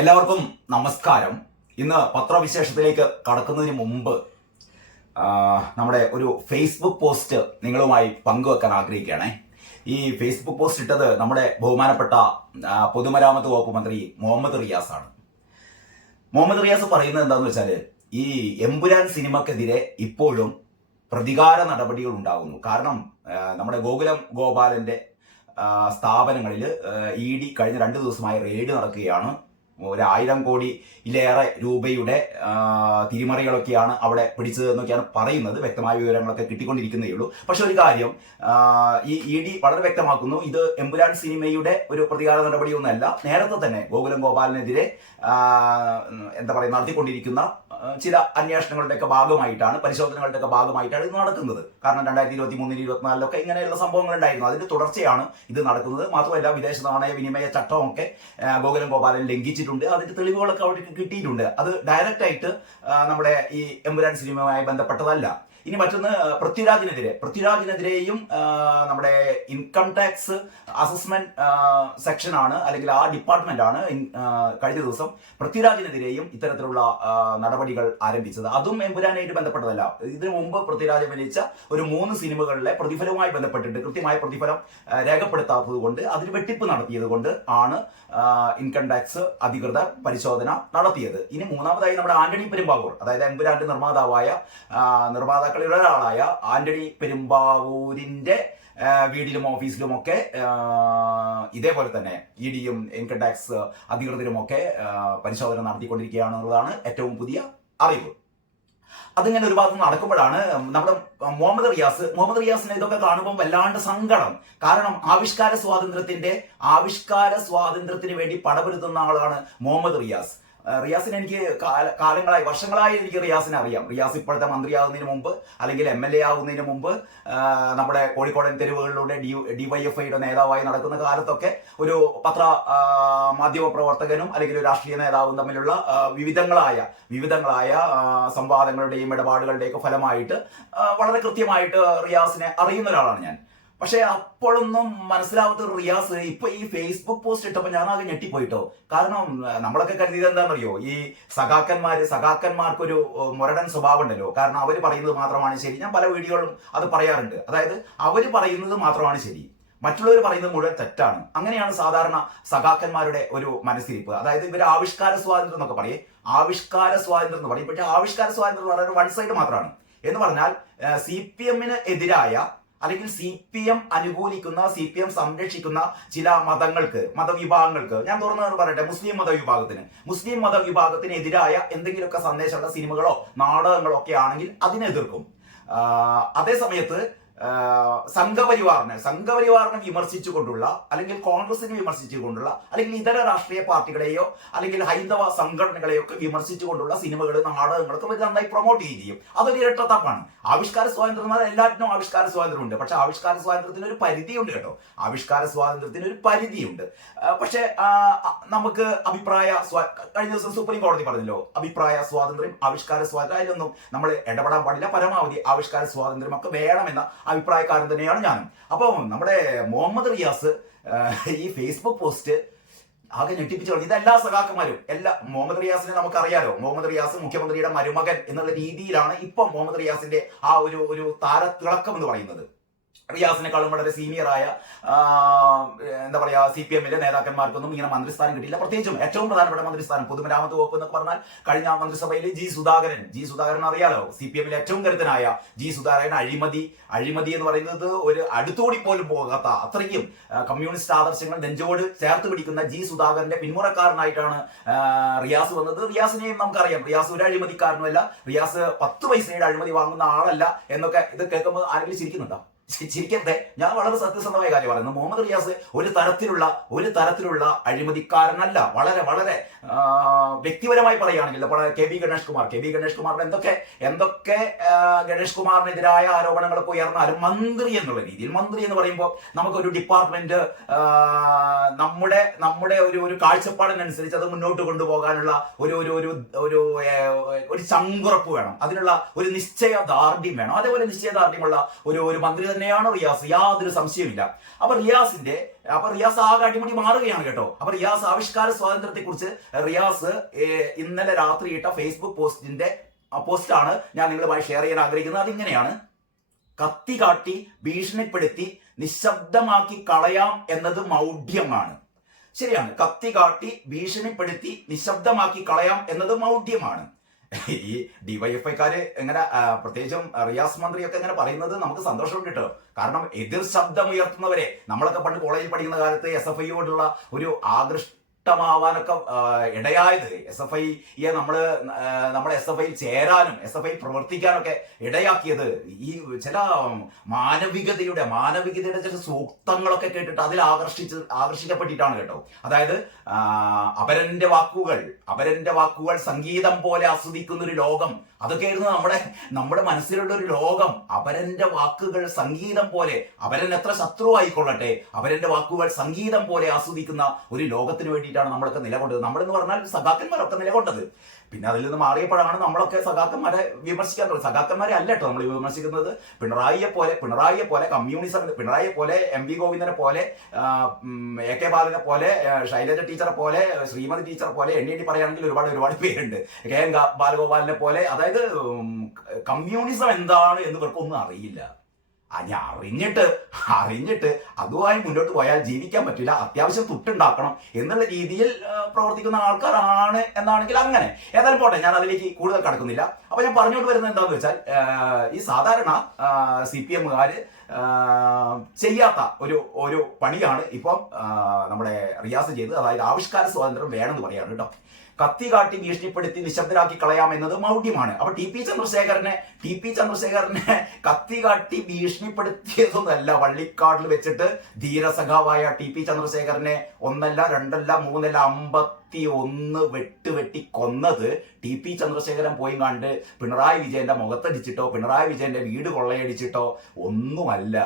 എല്ലാവർക്കും നമസ്കാരം. ഇന്ന് പത്രവിശേഷത്തിലേക്ക് കടക്കുന്നതിന് മുമ്പ് നമ്മുടെ ഒരു ഫേസ്ബുക്ക് പോസ്റ്റ് നിങ്ങളുമായി പങ്കുവെക്കാൻ ആഗ്രഹിക്കുകയാണേ. ഈ ഫേസ്ബുക്ക് പോസ്റ്റ് ഇട്ടത് നമ്മുടെ ബഹുമാനപ്പെട്ട പൊതുമരാമത്ത് വകുപ്പ് മന്ത്രി മുഹമ്മദ് റിയാസ് ആണ്. മുഹമ്മദ് റിയാസ് പറയുന്നത് എന്താണെന്ന് വെച്ചാൽ, ഈ എമ്പുരാൻ സിനിമക്കെതിരെ ഇപ്പോഴും പ്രതികാര നടപടികൾ ഉണ്ടാകുന്നു. കാരണം നമ്മുടെ ഗോകുലം ഗോപാലന്റെ സ്ഥാപനങ്ങളിൽ ED കഴിഞ്ഞ 2 ദിവസമായി റെയ്ഡ് നടക്കുകയാണ്. 1000 കോടിയിലേറെ രൂപയുടെ തിരിമറികളൊക്കെയാണ് അവിടെ പിടിച്ചതെന്നൊക്കെയാണ് പറയുന്നത്. വ്യക്തമായ വിവരങ്ങളൊക്കെ കിട്ടിക്കൊണ്ടിരിക്കുന്നേ ഉള്ളൂ. പക്ഷെ ഒരു കാര്യം ഈ ED വളരെ വ്യക്തമാക്കുന്നു, ഇത് എമ്പുരാൻ സിനിമയുടെ ഒരു പ്രതികാര നടപടിയൊന്നുമല്ല. നേരത്തെ തന്നെ ഗോകുലം ഗോപാലിനെതിരെ നടത്തിക്കൊണ്ടിരിക്കുന്ന ചില അന്വേഷണങ്ങളുടെയൊക്കെ ഭാഗമായിട്ടാണ്, പരിശോധനകളുടെയൊക്കെ ഭാഗമായിട്ടാണ് ഇത് നടക്കുന്നത്. കാരണം 2023, 2024 ഇങ്ങനെയുള്ള സംഭവങ്ങൾ ഉണ്ടായിരുന്നു. അതിന്റെ തുടർച്ചയാണ് ഇത് നടക്കുന്നത്. മാത്രമല്ല, വിദേശ നാണയ വിനിമയ ചട്ടമൊക്കെ ഗോകുലം ഗോപാലൻ ലംഘിച്ചിട്ടുണ്ട്. അതിന്റെ തെളിവുകളൊക്കെ അവർക്ക് കിട്ടിയിട്ടുണ്ട്. അത് ഡയറക്റ്റ് ആയിട്ട് നമ്മുടെ ഈ എമ്പുരാൻ സിനിമയുമായി ബന്ധപ്പെട്ടതല്ല. ഇനി മറ്റൊന്ന്, പൃഥ്വിരാജിനെതിരെയും നമ്മുടെ ഇൻകം ടാക്സ് അസസ്മെന്റ് സെക്ഷനാണ്, അല്ലെങ്കിൽ ആ ഡിപ്പാർട്ട്മെന്റ് ആണ് കഴിഞ്ഞ ദിവസം പൃഥ്വിരാജിനെതിരെയും ഇത്തരത്തിലുള്ള നടപടികൾ ആരംഭിച്ചത്. അതും എമ്പുരാനായിട്ട് ബന്ധപ്പെട്ടതല്ല. ഇതിനു മുമ്പ് പൃഥ്വിരാജ് അഭിനയിച്ച ഒരു 3 സിനിമകളിലെ പ്രതിഫലവുമായി ബന്ധപ്പെട്ടിട്ട് കൃത്യമായ പ്രതിഫലം രേഖപ്പെടുത്താത്തത് കൊണ്ട്, അതിന് വെട്ടിപ്പ് നടത്തിയത് കൊണ്ട് ആണ് ഇൻകം ടാക്സ് അധികൃതർ പരിശോധന നടത്തിയത്. ഇനി മൂന്നാമതായി നമ്മുടെ ആന്റണി പെരുമ്പാവൂർ, അതായത് എമ്പുരാന്റെ നിർമ്മാതാക്കളിൽ ഒരാളായ ആന്റണി പെരുമ്പാവൂരിന്റെ വീടിലും ഓഫീസിലുമൊക്കെ ഇതേപോലെ തന്നെ EDയും ഇൻകം ടാക്സ് അധികൃതരുമൊക്കെ പരിശോധന നടത്തിക്കൊണ്ടിരിക്കുകയാണെന്നുള്ളതാണ് ഏറ്റവും പുതിയ അറിവ്. അതിങ്ങനെ ഒരു ഭാഗത്ത് നടക്കുമ്പോഴാണ് നമ്മുടെ മുഹമ്മദ് റിയാസിനെ ഇതൊക്കെ കാണുമ്പോൾ വല്ലാണ്ട് സങ്കടം. കാരണം ആവിഷ്കാര സ്വാതന്ത്ര്യത്തിന് വേണ്ടി പടപെടുത്തുന്ന ആളാണ് മുഹമ്മദ് റിയാസ്. റിയാസിനെ എനിക്ക് വർഷങ്ങളായി എനിക്ക് റിയാസിനെ അറിയാം. റിയാസ് ഇപ്പോഴത്തെ മന്ത്രിയാകുന്നതിന് മുമ്പ്, അല്ലെങ്കിൽ MLA ആകുന്നതിന് മുമ്പ്, നമ്മുടെ കോഴിക്കോടൻ തെരുവുകളിലൂടെ DYFIയുടെ നേതാവായി നടക്കുന്ന കാലത്തൊക്കെ ഒരു മാധ്യമ പ്രവർത്തകനും അല്ലെങ്കിൽ ഒരു രാഷ്ട്രീയ നേതാവും തമ്മിലുള്ള വിവിധങ്ങളായ സംവാദങ്ങളുടെയും ഇടപാടുകളുടെയൊക്കെ ഫലമായിട്ട് വളരെ കൃത്യമായിട്ട് റിയാസിനെ അറിയുന്ന ഒരാളാണ് ഞാൻ. പക്ഷെ അപ്പോഴൊന്നും മനസ്സിലാവാത്ത റിയാസ് ഇപ്പൊ ഈ ഫേസ്ബുക്ക് പോസ്റ്റ് ഇട്ടപ്പോൾ ഞാനാകെ ഞെട്ടിപ്പോയിട്ടോ. കാരണം നമ്മളൊക്കെ കരുതിയത് എന്താണെന്നറിയോ, ഈ സഖാക്കന്മാർക്കൊരു മുരടൻ സ്വഭാവം ഉണ്ടല്ലോ. കാരണം അവർ പറയുന്നത് മാത്രമാണ് ശരി. ഞാൻ പല വീഡിയോകളും അത് പറയാറുണ്ട്. അതായത് അവർ പറയുന്നത് മാത്രമാണ് ശരി, മറ്റുള്ളവർ പറയുന്നത് മുഴുവൻ തെറ്റാണ്. അങ്ങനെയാണ് സാധാരണ സഖാക്കന്മാരുടെ ഒരു മനസ്സിരിപ്പ്. അതായത് ഇവർ ആവിഷ്കാര സ്വാതന്ത്ര്യം എന്നൊക്കെ പക്ഷേ ആവിഷ്കാര സ്വാതന്ത്ര്യം വളരെ വൺ സൈഡ് മാത്രമാണ്. എന്ന് പറഞ്ഞാൽ CPMന് എതിരായ, അല്ലെങ്കിൽ CPM അനുകൂലിക്കുന്ന, CPM സംരക്ഷിക്കുന്ന ചില മതവിഭാഗങ്ങൾക്ക്, ഞാൻ തുറന്നു പറയട്ടെ, മുസ്ലിം മതവിഭാഗത്തിന് എതിരായ എന്തെങ്കിലുമൊക്കെ സന്ദേശമുള്ള സിനിമകളോ നാടകങ്ങളോ ഒക്കെ ആണെങ്കിൽ അതിനെ എതിർക്കും. അതേ സമയത്ത് സംഘപരിവാറിനെ വിമർശിച്ചുകൊണ്ടുള്ള, അല്ലെങ്കിൽ കോൺഗ്രസിനെ വിമർശിച്ചുകൊണ്ടുള്ള, അല്ലെങ്കിൽ ഇതര രാഷ്ട്രീയ പാർട്ടികളെയോ അല്ലെങ്കിൽ ഹൈന്ദവ സംഘടനകളെയോ ഒക്കെ വിമർശിച്ചുകൊണ്ടുള്ള സിനിമകൾ, നാടകങ്ങളൊക്കെ ഇവർ നന്നായി പ്രൊമോട്ട് ചെയ്യും. അതൊരു ഇരട്ടത്താപ്പാണ്. ആവിഷ്കാര സ്വാതന്ത്ര്യം, എല്ലാറ്റിനും ആവിഷ്കാര സ്വാതന്ത്ര്യമുണ്ട്. പക്ഷെ ആവിഷ്കാര സ്വാതന്ത്ര്യത്തിന് ഒരു പരിധിയുണ്ട് കേട്ടോ. പക്ഷെ നമുക്ക് കഴിഞ്ഞ ദിവസം സുപ്രീം കോടതി പറഞ്ഞല്ലോ, അഭിപ്രായ സ്വാതന്ത്ര്യം, ആവിഷ്കാര സ്വാതന്ത്ര്യം, അതിലൊന്നും നമ്മൾ ഇടപെടാൻ പാടില്ല. പരമാവധി ആവിഷ്കാര സ്വാതന്ത്ര്യം ഒക്കെ വേണമെന്ന അഭിപ്രായക്കാരൻ തന്നെയാണ് ഞാനും. അപ്പം നമ്മുടെ മുഹമ്മദ് റിയാസ് ഈ ഫേസ്ബുക്ക് പോസ്റ്റ് ആകെ ഞെട്ടിപ്പിച്ചു. ഇതെല്ലാ സഖാക്കന്മാരും, മുഹമ്മദ് റിയാസിനെ നമുക്കറിയാലോ. മുഹമ്മദ് റിയാസ് മുഖ്യമന്ത്രിയുടെ മരുമകൻ എന്നുള്ള രീതിയിലാണ് ഇപ്പം മുഹമ്മദ് റിയാസിന്റെ ആ ഒരു താരത്തിളക്കം എന്ന് പറയുന്നത്. റിയാസിനെക്കാളും വളരെ സീനിയറായ CPMലെ നേതാക്കന്മാർക്കൊന്നും ഇങ്ങനെ മന്ത്രിസ്ഥാനം കിട്ടിയില്ല. പ്രത്യേകിച്ചും ഏറ്റവും പ്രധാനപ്പെട്ട മന്ത്രിസ്ഥാനം പൊതുമരാമത്ത് വകുപ്പ് എന്നൊക്കെ പറഞ്ഞാൽ കഴിഞ്ഞ മന്ത്രിസഭയിൽ ജി സുധാകരൻ അറിയാലോ. CPMലെ ഏറ്റവും കരുത്തനായ ജി സുധാകരൻ അഴിമതി എന്ന് പറയുന്നത് ഒരു അടുത്തുകൂടി പോലും പോകാത്ത, അത്രയ്ക്കും കമ്മ്യൂണിസ്റ്റ് ആദർശങ്ങൾ നെഞ്ചോട് ചേർത്ത് പിടിക്കുന്ന ജി സുധാകരന്റെ പിന്മുറക്കാരനായിട്ടാണ് റിയാസ് വന്നത്. റിയാസിനെയും നമുക്കറിയാം, റിയാസ് ഒരു അഴിമതിക്കാരനുമല്ല, റിയാസ് 10 പൈസയുടെ അഴിമതി വാങ്ങുന്ന ആളല്ല എന്നൊക്കെ ഇത് കേൾക്കുമ്പോൾ ആരെങ്കിലും ചിരിക്കുന്നുണ്ടോ? ചിരിക്കട്ടെ, ഞാൻ വളരെ സത്യസന്ധമായ കാര്യം പറയുന്നു. മുഹമ്മദ് റിയാസ് ഒരു തരത്തിലുള്ള അഴിമതിക്കാരനല്ല. വളരെ വളരെ വ്യക്തിപരമായി പറയുകയാണെങ്കിൽ KB ഗണേഷ് കുമാറിന്റെ എന്തൊക്കെ ഗണേഷ് കുമാറിനെതിരായ ആരോപണങ്ങളൊക്കെ ഉയർന്നാലും മന്ത്രി എന്ന് പറയുമ്പോൾ നമുക്കൊരു ഡിപ്പാർട്ട്മെന്റ് നമ്മുടെ ഒരു കാഴ്ചപ്പാടിനനുസരിച്ച് അത് മുന്നോട്ട് കൊണ്ടുപോകാനുള്ള ഒരു ചങ്കുറപ്പ് വേണം. അതിനുള്ള ഒരു നിശ്ചയദാർഢ്യം വേണം. അതേപോലെ നിശ്ചയദാർഢ്യമുള്ള ഒരു മന്ത്രി തന്നെയാണ് റിയാസ്, യാതൊരു സംശയമില്ല. അപ്പൊ റിയാസ് ആകെ അടിമുടി മാറുകയാണ് കേട്ടോ. അപ്പൊ റിയാസ് ആവിഷ്കാര സ്വാതന്ത്ര്യത്തെ കുറിച്ച് റിയാസ് ഇന്നലെ രാത്രി ഇട്ട ഫേസ്ബുക്ക് പോസ്റ്റാണ് ഞാൻ നിങ്ങളുമായി ഷെയർ ചെയ്യാൻ ആഗ്രഹിക്കുന്നത്. അതിങ്ങനെയാണ്: കത്തി കാട്ടി ഭീഷണിപ്പെടുത്തി നിശബ്ദമാക്കി കളയാം എന്നത് മൗഢ്യമാണ്. ശരിയാണ്, കത്തി കാട്ടി ഭീഷണിപ്പെടുത്തി നിശബ്ദമാക്കി കളയാം എന്നത് മൗഢ്യമാണ്. ഈ ഡിവൈഎഫ്ഐക്കാര് എങ്ങനെ, പ്രത്യേകിച്ചും റിയാസ് മന്ത്രിയൊക്കെ എങ്ങനെ പറയുന്നത് നമുക്ക് സന്തോഷമുണ്ട് കേട്ടോ. കാരണം എതിർ ശബ്ദം ഉയർത്തുന്നവരെ, നമ്മളൊക്കെ പണ്ട് കോളേജിൽ പഠിക്കുന്ന കാലത്ത് SFIയോടുള്ള ഒരു ആകൃഷ്ടമാവാനൊക്കെ ഇടയായത്, SFIയെ നമ്മൾ SFIയിൽ ചേരാനും SFI പ്രവർത്തിക്കാനൊക്കെ ഇടയാക്കിയത് ഈ ചില മാനവികതയുടെ ചില സൂക്തങ്ങളൊക്കെ കേട്ടിട്ട് അതിൽ ആകർഷിക്കപ്പെട്ടിട്ടാണ് കേട്ടോ. അതായത് അപരന്റെ വാക്കുകൾ സംഗീതം പോലെ ആസ്വദിക്കുന്ന ഒരു ലോകം, അതൊക്കെയായിരുന്നു നമ്മുടെ മനസ്സിലുള്ള ഒരു ലോകം. അപരന്റെ വാക്കുകൾ സംഗീതം പോലെ, അപരൻ എത്ര ശത്രു ആയിക്കൊള്ളട്ടെ, അപരന്റെ വാക്കുകൾ സംഗീതം പോലെ ആസ്വദിക്കുന്ന ഒരു ലോകത്തിന് വേണ്ടിയിട്ടാണ് നമ്മളൊക്കെ നിലകൊണ്ടത്. നമ്മളെന്ന് പറഞ്ഞാൽ സഖാക്കന്മാരൊക്കെ നിലകൊണ്ടത്. പിന്നെ അതിൽ നിന്ന് മാറിയപ്പോഴാണ് നമ്മളൊക്കെ സഖാക്കന്മാരെ വിമർശിക്കാൻ തുടങ്ങി. സഖാക്കന്മാരെ അല്ല കേട്ടോ നമ്മൾ വിമർശിക്കുന്നത്. പിണറായിയെ പോലെ കമ്മ്യൂണിസം, പിണറായിയെ പോലെ MV ഗോവിന്ദനെ പോലെ AK ബാലനെ പോലെ ശൈലജ ടീച്ചറെ പോലെ ശ്രീമതി ടീച്ചറെ പോലെ എണ്ണി പറയുകയാണെങ്കിൽ ഒരുപാട് പേരുണ്ട്. KN ബാലഗോപാലിനെ പോലെ. അതായത് കമ്മ്യൂണിസം എന്താണ് എന്ന് ഇവർക്കൊന്നും അറിയില്ല. അറിഞ്ഞിട്ട് അതുമായി മുന്നോട്ട് പോയാൽ ജീവിക്കാൻ പറ്റില്ല, അത്യാവശ്യം തുട്ടുണ്ടാക്കണം എന്നുള്ള രീതിയിൽ പ്രവർത്തിക്കുന്ന ആൾക്കാരാണ് എന്നാണെങ്കിൽ അങ്ങനെ. ഏതായാലും പോട്ടെ, ഞാൻ അതിലേക്ക് കൂടുതൽ കടക്കുന്നില്ല. അപ്പൊ ഞാൻ പറഞ്ഞുകൊണ്ട് വരുന്നത് എന്താണെന്ന് വെച്ചാൽ, ഈ സാധാരണ CPMകാര് ചെയ്യാത്ത ഒരു പണിയാണ് ഇപ്പം നമ്മുടെ റിയാസ് ചെയ്തത്. അതായത് ആവിഷ്കാര സ്വാതന്ത്ര്യം വേണമെന്ന് പറയാണ് കേട്ടോ. കത്തി കാട്ടി ഭീഷണിപ്പെടുത്തി നിശബ്ദരാക്കി കളയാം എന്നത് മൗഢ്യമാണ്. അപ്പൊ ടി പി ചന്ദ്രശേഖരനെ കത്തി കാട്ടി ഭീഷണിപ്പെടുത്തിയതൊന്നല്ല. വള്ളിക്കാടിൽ വെച്ചിട്ട് ധീരസഖാവായ TP ചന്ദ്രശേഖരനെ 1 അല്ല 2 അല്ല 3 അല്ല 51 വെട്ടി കൊന്നത് TP ചന്ദ്രശേഖരൻ പോയി കണ്ട് പിണറായി വിജയന്റെ മുഖത്തടിച്ചിട്ടോ പിണറായി വിജയന്റെ വീട് കൊള്ളയടിച്ചിട്ടോ ഒന്നുമല്ല.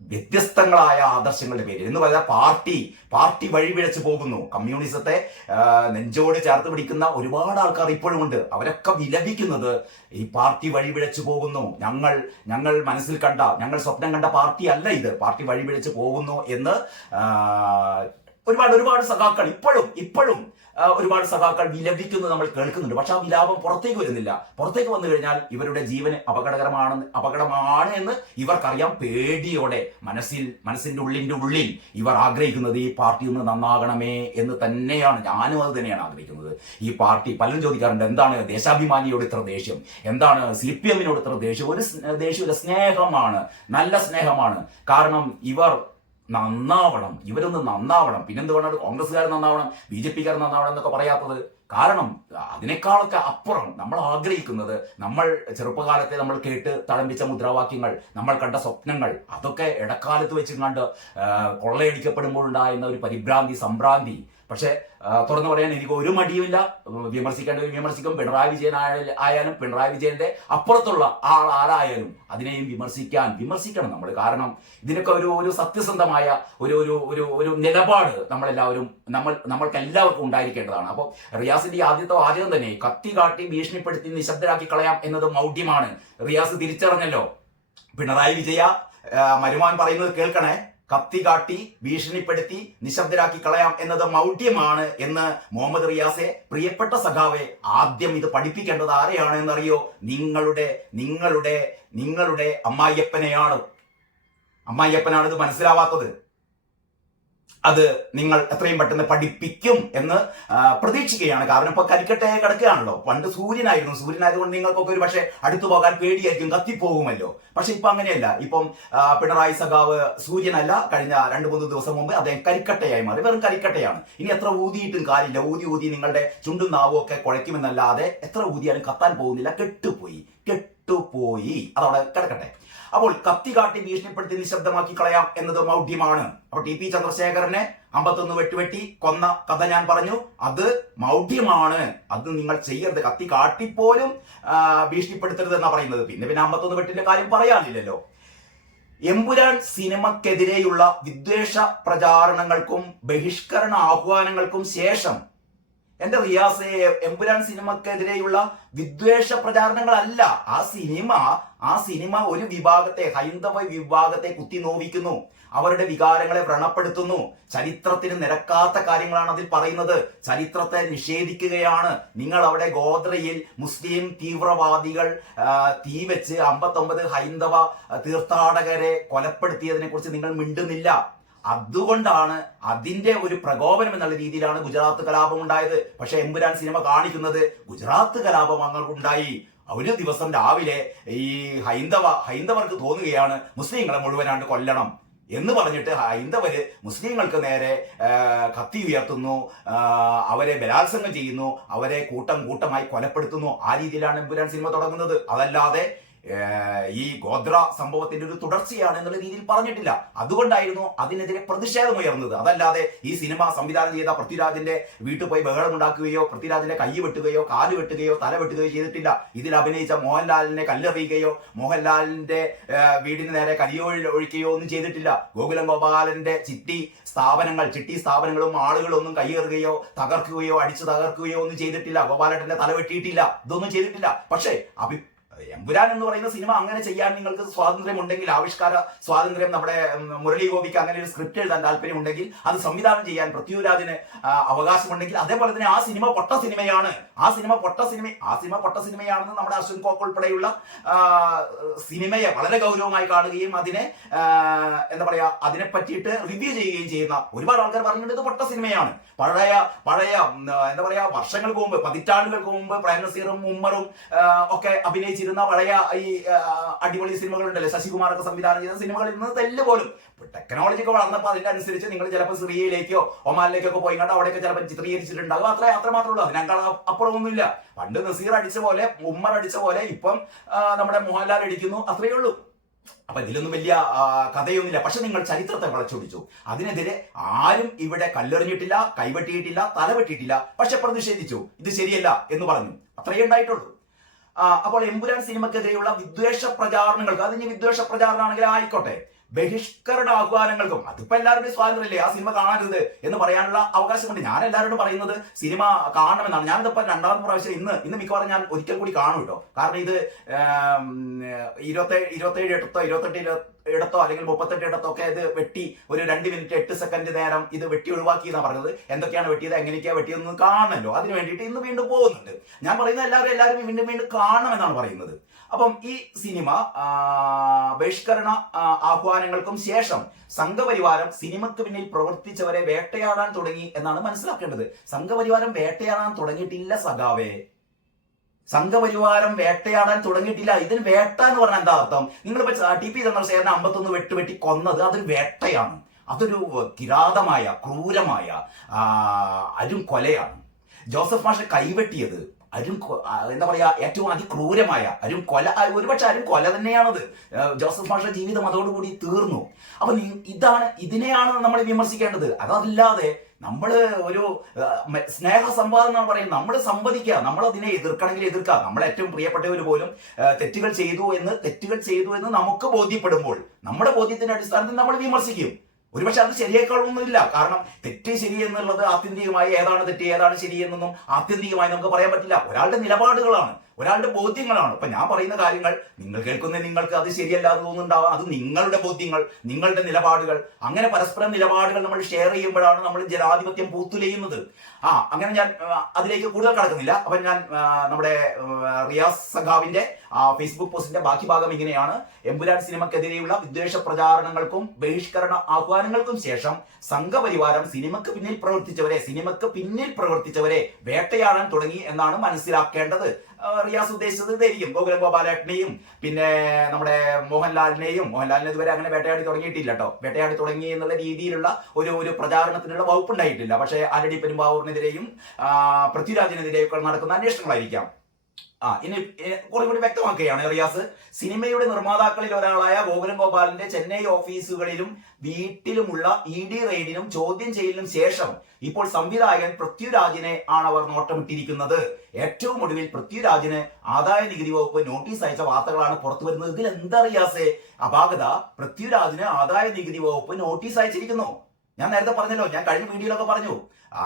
വ്യത്യസ്തങ്ങളായ ആദർശങ്ങളുടെ പേരിൽ എന്ന് പറഞ്ഞാൽ പാർട്ടി വഴിപിഴച്ചു പോകുന്നു. കമ്മ്യൂണിസത്തെ നെഞ്ചോട് ചേർത്ത് പിടിക്കുന്ന ഒരുപാട് ആൾക്കാർ ഇപ്പോഴും ഉണ്ട്. അവരൊക്കെ വിലപിക്കുന്നത് ഈ പാർട്ടി വഴിപിഴച്ചു പോകുന്നു, ഞങ്ങൾ മനസ്സിൽ കണ്ട, ഞങ്ങൾ സ്വപ്നം കണ്ട പാർട്ടി അല്ല ഇത്, പാർട്ടി വഴിപിഴച്ചു പോകുന്നു എന്ന് ഒരുപാട് സഖാക്കൾ ഇപ്പോഴും ഒരുപാട് സഖാക്കൾ വിലപിക്കുന്നത് നമ്മൾ കേൾക്കുന്നുണ്ട്. പക്ഷെ ആ വിലാപം പുറത്തേക്ക് വരുന്നില്ല. പുറത്തേക്ക് വന്നു കഴിഞ്ഞാൽ ഇവരുടെ ജീവന് അപകടമാണ് എന്ന് ഇവർക്കറിയാം. പേടിയോടെ മനസ്സിന്റെ ഉള്ളിൽ ഇവർ ആഗ്രഹിക്കുന്നത് ഈ പാർട്ടി ഒന്ന് നന്നാകണമേ എന്ന് തന്നെയാണ്. ഞാനും അത് തന്നെയാണ് ആഗ്രഹിക്കുന്നത്. ഈ പാർട്ടി, പലരും ചോദിക്കാറുണ്ട് എന്താണ് ദേശാഭിമാനിയോട് ഇത്ര ദേഷ്യം, എന്താണ് CPMനോട് ഇത്ര ദേഷ്യം. ഒരു ദേഷ്യമില്ല, സ്നേഹമാണ്, നല്ല സ്നേഹമാണ്. കാരണം ഇവരൊന്ന് നന്നാവണം. പിന്നെന്തുകൊണ്ടാണ് കോൺഗ്രസ്സുകാർ നന്നാവണം, BJPക്കാർ നന്നാവണം എന്നൊക്കെ പറയാത്തത്? കാരണം അതിനേക്കാളൊക്കെ അപ്പുറം നമ്മൾ ആഗ്രഹിക്കുന്നത്, നമ്മൾ ചെറുപ്പകാലത്തെ നമ്മൾ കേട്ട് തളമ്പിച്ച മുദ്രാവാക്യങ്ങൾ, നമ്മൾ കണ്ട സ്വപ്നങ്ങൾ, അതൊക്കെ ഇടക്കാലത്ത് വെച്ച് കണ്ട് കൊള്ളയടിക്കപ്പെടുമ്പോഴുണ്ടായിരുന്ന ഒരു പരിഭ്രാന്തി, സംഭ്രാന്തി. പക്ഷെ തുറന്നു പറയാൻ എനിക്ക് ഒരു മടിയുമില്ല. വിമർശിക്കേണ്ടവർ വിമർശിക്കും. പിണറായി വിജയൻ ആയാലും പിണറായി വിജയന്റെ അപ്പുറത്തുള്ള ആരായാലും അതിനെയും വിമർശിക്കണം നമ്മൾ. കാരണം ഇതിനൊക്കെ ഒരു സത്യസന്ധമായ ഒരു നിലപാട് നമ്മൾക്ക് എല്ലാവർക്കും ഉണ്ടായിരിക്കേണ്ടതാണ്. അപ്പോൾ റിയാസിന്റെ ആദ്യത്തെ വാചകം തന്നെ കത്തി കാട്ടി ഭീഷണിപ്പെടുത്തി നിശബ്ദരാക്കി കളയാം എന്നത് മൗഢ്യമാണ്. റിയാസ് തിരിച്ചറിഞ്ഞല്ലോ. പിണറായി വിജയ മരുമാൻ പറയുന്നത് കേൾക്കണേ. കത്തി കാട്ടി ഭീഷണിപ്പെടുത്തി നിശബ്ദരാക്കി കളയാം എന്നത് മൗഢ്യമാണ് എന്ന് മുഹമ്മദ് റിയാസെ, പ്രിയപ്പെട്ട സഖാവെ, ആദ്യം ഇത് പഠിപ്പിക്കേണ്ടത് ആരെയാണ് എന്നറിയോ? നിങ്ങളുടെ അമ്മായിയപ്പനാണ് ഇത് മനസ്സിലാവാത്തത്. അത് നിങ്ങൾ എത്രയും പെട്ടെന്ന് പഠിപ്പിക്കും എന്ന് പ്രതീക്ഷിക്കുകയാണ്. കാരണം ഇപ്പൊ കരിക്കട്ടെ കിടക്കുകയാണല്ലോ. പണ്ട് സൂര്യനായതുകൊണ്ട് നിങ്ങൾക്കൊക്കെ ഒരു പക്ഷേ അടുത്തു പോകാൻ പേടിയായിരിക്കും, കത്തിപ്പോകുമല്ലോ. പക്ഷെ ഇപ്പൊ അങ്ങനെയല്ല. ഇപ്പം പിണറായി സഖാവ് സൂര്യനല്ല, കഴിഞ്ഞ 2-3 ദിവസം മുമ്പ് അദ്ദേഹം കരിക്കട്ടയായി മാറി. വെറും കരിക്കട്ടയാണ്. ഇനി എത്ര ഊതിയിട്ടും കാര്യമില്ല. ഊതി നിങ്ങളുടെ ചുണ്ടും നാവും ഒക്കെ കുഴയ്ക്കുമെന്നല്ലാതെ എത്ര ഊതിയാലും കത്താൻ പോകുന്നില്ല. കെട്ടുപോയി. അതവിടെ കിടക്കട്ടെ. അപ്പോൾ കത്തി കാട്ടി ഭീഷണിപ്പെടുത്തി നിശബ്ദമാക്കി കളയാം എന്നത് മൗഢ്യമാണ്. അപ്പൊ TP ചന്ദ്രശേഖരനെ 51 വെട്ടി കൊന്ന കഥ ഞാൻ പറഞ്ഞു. അത് മൗഢ്യമാണ്. അത് നിങ്ങൾ ചെയ്യരുത്. കത്തി കാട്ടിപ്പോലും ഭീഷണിപ്പെടുത്തരുത് എന്നാ പറയുന്നത്. പിന്നെ 51 വെട്ടിന്റെ കാര്യം പറയാനില്ലല്ലോ. എമ്പുരാൻ സിനിമക്കെതിരെയുള്ള വിദ്വേഷ പ്രചാരണങ്ങൾക്കും ബഹിഷ്കരണ ആഹ്വാനങ്ങൾക്കും ശേഷം എന്റെ റിയാസെ, എമ്പുരാൻ സിനിമക്കെതിരെയുള്ള വിദ്വേഷ പ്രചാരണങ്ങളല്ല. ആ സിനിമ ഒരു വിഭാഗത്തെ, ഹൈന്ദവ വിഭാഗത്തെ കുത്തി നോവിക്കുന്നു, അവരുടെ വികാരങ്ങളെ വ്രണപ്പെടുത്തുന്നു. ചരിത്രത്തിന് നിരക്കാത്ത കാര്യങ്ങളാണ് അതിൽ പറയുന്നത്. ചരിത്രത്തെ നിഷേധിക്കുകയാണ്. നിങ്ങൾ അവിടെ ഗോദ്രയിൽ മുസ്ലിം തീവ്രവാദികൾ തീവെച്ച് 59 ഹൈന്ദവ തീർത്ഥാടകരെ കൊലപ്പെടുത്തിയതിനെ കുറിച്ച് നിങ്ങൾ മിണ്ടുന്നില്ല. അതുകൊണ്ടാണ് അതിന്റെ ഒരു പ്രകോപനം എന്നുള്ള രീതിയിലാണ് ഗുജറാത്ത് കലാപം ഉണ്ടായത്. പക്ഷെ എമ്പുരാൻ സിനിമ കാണിക്കുന്നത് ഗുജറാത്ത് കലാപം അങ്ങോട്ടുണ്ടായി. ഒരു ദിവസം രാവിലെ ഈ ഹൈന്ദവർക്ക് തോന്നുകയാണ് മുസ്ലിങ്ങളെ മുഴുവനാണ്ട് കൊല്ലണം എന്ന് പറഞ്ഞിട്ട് ഹൈന്ദവര് മുസ്ലിങ്ങൾക്ക് നേരെ കത്തി ഉയർത്തുന്നു, അവരെ ബലാത്സംഗം ചെയ്യുന്നു, അവരെ കൂട്ടമായി കൊലപ്പെടുത്തുന്നു. ആ രീതിയിലാണ് എമ്പുരാൻ സിനിമ തുടങ്ങുന്നത്. അതല്ലാതെ ഈ ഗോദ്ര സംഭവത്തിന്റെ ഒരു തുടർച്ചയാണ് എന്നുള്ള രീതിയിൽ പറഞ്ഞിട്ടില്ല. അതുകൊണ്ടായിരുന്നു അതിനെതിരെ പ്രതിഷേധം ഉയർന്നത്. അതല്ലാതെ ഈ സിനിമ സംവിധാനം ചെയ്ത പൃഥ്വിരാജിന്റെ വീട്ടിൽ പോയി ബഹളം ഉണ്ടാക്കുകയോ പൃഥ്വിരാജിന്റെ കൈ വെട്ടുകയോ കാല് വെട്ടുകയോ തല വെട്ടുകയോ ചെയ്തിട്ടില്ല. ഇതിൽ അഭിനയിച്ച മോഹൻലാലിനെ കല്ലെറിയുകയോ മോഹൻലാലിന്റെ വീടിന് നേരെ ഒഴിക്കുകയോ ഒന്നും ചെയ്തിട്ടില്ല. ഗോകുലം ഗോപാലന്റെ ചിട്ടി സ്ഥാപനങ്ങളും ആളുകളൊന്നും കയ്യേറുകയോ തകർക്കുകയോ അടിച്ചു തകർക്കുകയോ ഒന്നും ചെയ്തിട്ടില്ല. ഗോപാലന്റെ തല വെട്ടിയിട്ടില്ല. ഇതൊന്നും ചെയ്തിട്ടില്ല. പക്ഷേ എമ്പുരാൻ എന്ന് പറയുന്ന സിനിമ അങ്ങനെ ചെയ്യാൻ നിങ്ങൾക്ക് സ്വാതന്ത്ര്യം ഉണ്ടെങ്കിൽ, ആവിഷ്കാര സ്വാതന്ത്ര്യം, നമ്മുടെ മുരളി ഗോപിക്ക് അങ്ങനെ ഒരു സ്ക്രിപ്റ്റ് എഴുതാൻ താല്പര്യം ഉണ്ടെങ്കിൽ, അത് സംവിധാനം ചെയ്യാൻ പൃഥ്വിരാജിന് അവകാശമുണ്ടെങ്കിൽ, അതേപോലെ തന്നെ ആ സിനിമ പൊട്ട സിനിമയാണ്. ആ സിനിമ പൊട്ട സിനിമയാണെന്ന് നമ്മുടെ അശ്വിൻ കോക്ക് ഉൾപ്പെടെയുള്ള സിനിമയെ വളരെ ഗൗരവമായി കാണുകയും അതിനെ അതിനെ പറ്റിയിട്ട് റിവ്യൂ ചെയ്യുകയും ചെയ്യുന്ന ഒരുപാട് ആൾക്കാർ പറഞ്ഞിട്ടുണ്ട് ഇത് പൊട്ട സിനിമയാണ്. പഴയ വർഷങ്ങൾക്ക് മുമ്പ്, പതിറ്റാണ്ടുകൾക്ക് മുമ്പ് പ്രേം നസീറും ഉമ്മറും ഒക്കെ അഭിനയിച്ചിരുന്ന പഴയ ഈ അടിപൊളി സിനിമകളുണ്ടല്ലോ, ശശികുമാറൊക്കെ സംവിധാനം ചെയ്ത സിനിമകളിൽ നിന്ന് തെല്ല് പോലും ടെക്നോളജി ഒക്കെ വളർന്നപ്പോൾ അതിന്റെ അനുസരിച്ച് നിങ്ങൾ ചിലപ്പോൾ സിറിയയിലേക്കോ ഒമാനിലേക്കൊക്കെ പോയി കണ്ട് അവിടെയൊക്കെ ചിലപ്പോൾ ചിത്രീകരിച്ചിട്ടുണ്ടാകും. അത്ര മാത്രമേ ഉള്ളൂ. അതിനേക്കാൾ അപ്പുറമൊന്നുമില്ല. പണ്ട് നസീർ അടിച്ച പോലെ, ഉമ്മർ അടിച്ച പോലെ ഇപ്പം നമ്മുടെ മോഹൻലാൽ അടിക്കുന്നു, അത്രയേ ഉള്ളൂ. അപ്പൊ ഇതിലൊന്നും വലിയ കഥയൊന്നുമില്ല. പക്ഷെ നിങ്ങൾ ചരിത്രത്തെ വളച്ചൊടിച്ചു. അതിനെതിരെ ആരും ഇവിടെ കല്ലെറിഞ്ഞിട്ടില്ല, കൈവെട്ടിയിട്ടില്ല, തലവെട്ടിയിട്ടില്ല. പക്ഷെ പ്രതിഷേധിച്ചു, ഇത് ശരിയല്ല എന്ന് പറഞ്ഞു. അത്രയേ ഉണ്ടായിട്ടുള്ളൂ. അപ്പോൾ എമ്പുരാൻ സിനിമക്കെതിരെയുള്ള വിദ്വേഷ പ്രചാരണങ്ങൾക്ക്, അതിന് വിദ്വേഷ പ്രചാരണമാണെങ്കിൽ ആയിക്കോട്ടെ, ബഹിഷ്കരണ ആഹ്വാനങ്ങൾക്കും അതിപ്പോ എല്ലാവരുടെയും സ്വാതന്ത്ര്യമല്ലേ. ആ സിനിമ കാണരുത് എന്ന് പറയാനുള്ള അവകാശമുണ്ട്. ഞാൻ എല്ലാവരോടും പറയുന്നത് സിനിമ കാണണമെന്നാണ്. ഞാനിതിപ്പോ രണ്ടാമത്തെ പ്രാവശ്യം ഇന്ന് മിക്കവാറും ഞാൻ ഒരിക്കൽ കൂടി കാണും കേട്ടോ. കാരണം ഇത് 28 ഇടത്തോ അല്ലെങ്കിൽ 38 ഇടത്തോ ഒക്കെ ഇത് വെട്ടി ഒരു 2 മിനിറ്റ് 8 സെക്കൻഡ് നേരം ഇത് വെട്ടി ഒഴിവാക്കി എന്നാണ് പറഞ്ഞത്. എന്തൊക്കെയാണ് വെട്ടിയത്, എങ്ങനെയൊക്കെയാണ് വെട്ടിയതെന്ന് കാണണമല്ലോ. അതിന് വേണ്ടിയിട്ട് ഇന്ന് വീണ്ടും പോകുന്നുണ്ട്. ഞാൻ പറയുന്നത് എല്ലാവരും വീണ്ടും കാണണമെന്നാണ് പറയുന്നത്. അപ്പം ഈ സിനിമ ബഹിഷ്കരണ ആഹ്വാനങ്ങൾക്കും ശേഷം സംഘപരിവാരം സിനിമക്ക് പിന്നിൽ പ്രവർത്തിച്ചവരെ വേട്ടയാടാൻ തുടങ്ങി എന്നാണ് മനസ്സിലാക്കേണ്ടത്. സംഘപരിവാരം വേട്ടയാടാൻ തുടങ്ങിയിട്ടില്ല സഖാവേ. സംഘപരിവാരം വേട്ടയാടാൻ തുടങ്ങിയിട്ടില്ല. ഇതിന് വേട്ട എന്ന് പറഞ്ഞാൽ എന്താ അർത്ഥം? നിങ്ങളിപ്പോ TP ചന്ദ്രശേഖരനെ 51 വെട്ടി കൊന്നത് അതൊരു വേട്ടയാണ്. അതൊരു കിരാതമായ ക്രൂരമായ അരും കൊലയാണ്. ജോസഫ് മാഷെ കൈവെട്ടിയത് ഏറ്റവും അതിക്രൂരമായ അരും കൊല. ഒരുപക്ഷെ അരും കൊല തന്നെയാണത്. ജോസഫ് മാഷ ജീവിതം അതോടുകൂടി തീർന്നു. അപ്പൊ ഇതിനെയാണ് നമ്മൾ വിമർശിക്കേണ്ടത്. അതല്ലാതെ നമ്മൾ ഒരു സ്നേഹ സംവാദം എന്നാണ് പറയുന്നത്. നമ്മൾ സംവദിക്കുക, നമ്മൾ അതിനെ എതിർക്കണമെങ്കിൽ എതിർക്കുക. നമ്മളെ ഏറ്റവും പ്രിയപ്പെട്ടവർ പോലും തെറ്റുകൾ ചെയ്തു എന്ന് നമുക്ക് ബോധ്യപ്പെടുമ്പോൾ നമ്മുടെ ബോധ്യത്തിന്റെ അടിസ്ഥാനത്തിൽ നമ്മൾ വിമർശിക്കും. ഒരുപക്ഷെ അത് ശരിയേക്കാളൊന്നുമില്ല. കാരണം തെറ്റ് ശരി എന്നുള്ളത് ആത്യന്തികമായി ഏതാണ് തെറ്റ് ഏതാണ് ശരി എന്നൊന്നും ആത്യന്തികമായി നമുക്ക് പറയാൻ പറ്റില്ല. ഒരാളുടെ നിലപാടുകളാണ്, ഒരാളുടെ ബോധ്യങ്ങളാണ്. ഇപ്പൊ ഞാൻ പറയുന്ന കാര്യങ്ങൾ നിങ്ങൾ നിങ്ങൾക്ക് അത് ശരിയല്ലാതെ തോന്നുന്നുണ്ടാവാം. അത് നിങ്ങളുടെ ബോധ്യങ്ങൾ, നിങ്ങളുടെ നിലപാടുകൾ. അങ്ങനെ പരസ്പരം നിലപാടുകൾ നമ്മൾ ഷെയർ ചെയ്യുമ്പോഴാണ് നമ്മൾ ജനാധിപത്യം പൂത്തുലയുന്നത്. അങ്ങനെ ഞാൻ അതിലേക്ക് കൂടുതൽ കടക്കുന്നില്ല. അപ്പൊ ഞാൻ നമ്മുടെ റിയാസ് സഖാവിന്റെ ഫേസ്ബുക്ക് പോസ്റ്റിന്റെ ബാക്കി ഭാഗം ഇങ്ങനെയാണ്: എമ്പുരാൻ സിനിമക്കെതിരെയുള്ള വിദ്വേഷ പ്രചാരണങ്ങൾക്കും ബഹിഷ്കരണ ആഹ്വാനങ്ങൾക്കും ശേഷം സംഘപരിവാരം സിനിമക്ക് പിന്നിൽ പ്രവർത്തിച്ചവരെ വേട്ടയാടാൻ തുടങ്ങി എന്നാണ് മനസ്സിലാക്കേണ്ടത്. റിയാസ് ഉദ്ദേശിച്ചത് ഇതായിരിക്കും. ഗോകുലം ഗോപാലേട്ടനെയും പിന്നെ നമ്മുടെ മോഹൻലാലിനെ ഇതുവരെ അങ്ങനെ വേട്ടയാടി തുടങ്ങിയിട്ടില്ല കേട്ടോ. വേട്ടയാടി തുടങ്ങി എന്നുള്ള രീതിയിലുള്ള ഒരു പ്രചാരണത്തിനുള്ള വകുപ്പുണ്ടായിട്ടില്ല. പക്ഷേ ആരടി പെരുമ്പാവൂരിനെതിരെയും പൃഥ്വിരാജിനെതിരെയൊക്കെ നടക്കുന്ന അന്വേഷണങ്ങളായിരിക്കാം. ഇനി കുറെ കൂടി വ്യക്തമാക്കുകയാണ് റിയാസ്. സിനിമയുടെ നിർമ്മാതാക്കളിൽ ഒരാളായ ഗോകുലം ഗോപാലിന്റെ ചെന്നൈ ഓഫീസുകളിലും വീട്ടിലുമുള്ള ED റെയ്ഡിനും ചോദ്യം ചെയ്യലിനും ശേഷം ഇപ്പോൾ സംവിധായകൻ പൃഥ്വിരാജിനെ ആണ് അവർ നോട്ടമിട്ടിരിക്കുന്നത്. ഏറ്റവും ഒടുവിൽ പൃഥ്വിരാജിന് ആദായ നികുതി വകുപ്പ് നോട്ടീസ് അയച്ച വാർത്തകളാണ് പുറത്തു വരുന്നത്. ഇതിൽ എന്താ റിയാസേ അപാകത? പൃഥ്വിരാജിന് ആദായ നികുതി വകുപ്പ് നോട്ടീസ് അയച്ചിരിക്കുന്നു. ഞാൻ നേരത്തെ പറഞ്ഞല്ലോ, ഞാൻ കഴിഞ്ഞ വീഡിയോയിലൊക്കെ പറഞ്ഞു, ആ,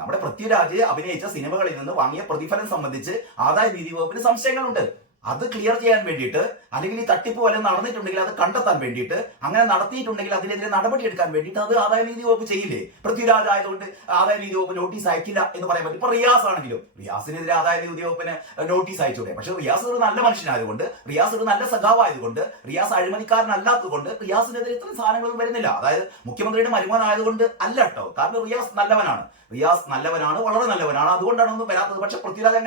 നമ്മുടെ പൃഥ്വിരാജ് അഭിനയിച്ച സിനിമകളിൽ നിന്ന് വാങ്ങിയ പ്രതിഫലം സംബന്ധിച്ച് ആദായ നികുതി വകുപ്പിന് സംശയങ്ങളുണ്ട്. അത് ക്ലിയർ ചെയ്യാൻ വേണ്ടിയിട്ട്, അല്ലെങ്കിൽ ഈ തട്ടിപ്പ് വല്ലതും നടന്നിട്ടുണ്ടെങ്കിൽ അത് കണ്ടെത്താൻ വേണ്ടിയിട്ട്, അങ്ങനെ നടത്തിയിട്ടുണ്ടെങ്കിൽ അതിനെതിരെ നടപടി എടുക്കാൻ വേണ്ടിയിട്ട് അത് ആദായ നികുതി വകുപ്പ് ചെയ്യില്ലേ? പൃഥ്വിരാജ് ആയതുകൊണ്ട് ആദായ നികുതി വകുപ്പ് നോട്ടീസ് അയക്കില്ല എന്ന് പറയാൻ പറ്റും. ഇപ്പൊ റിയാസ് ആണെങ്കിലും റിയാസിനെതിരെ ആദായ നികുതി വകുപ്പിന് നോട്ടീസ് അയച്ചൂടെ? പക്ഷെ റിയാസ് ഒരു നല്ല മനുഷ്യനായതുകൊണ്ട്, റിയാസ് ഒരു നല്ല സഖാവായതുകൊണ്ട്, റിയാസ് അഴിമതിക്കാരനല്ലാത്തതുകൊണ്ട് റിയാസിനെതിരെ ഇത്രയും സാധനങ്ങളൊന്നും വരുന്നില്ല. അതായത് മുഖ്യമന്ത്രിയുടെ മരുമോനായതുകൊണ്ട് അല്ല കേട്ടോ, കാരണം റിയാസ് നല്ലവനാണ്, വളരെ നല്ലവനാണ്, അതുകൊണ്ടാണ് ഒന്നും വരാത്തത്. പക്ഷെ പൃഥ്വിരാജ്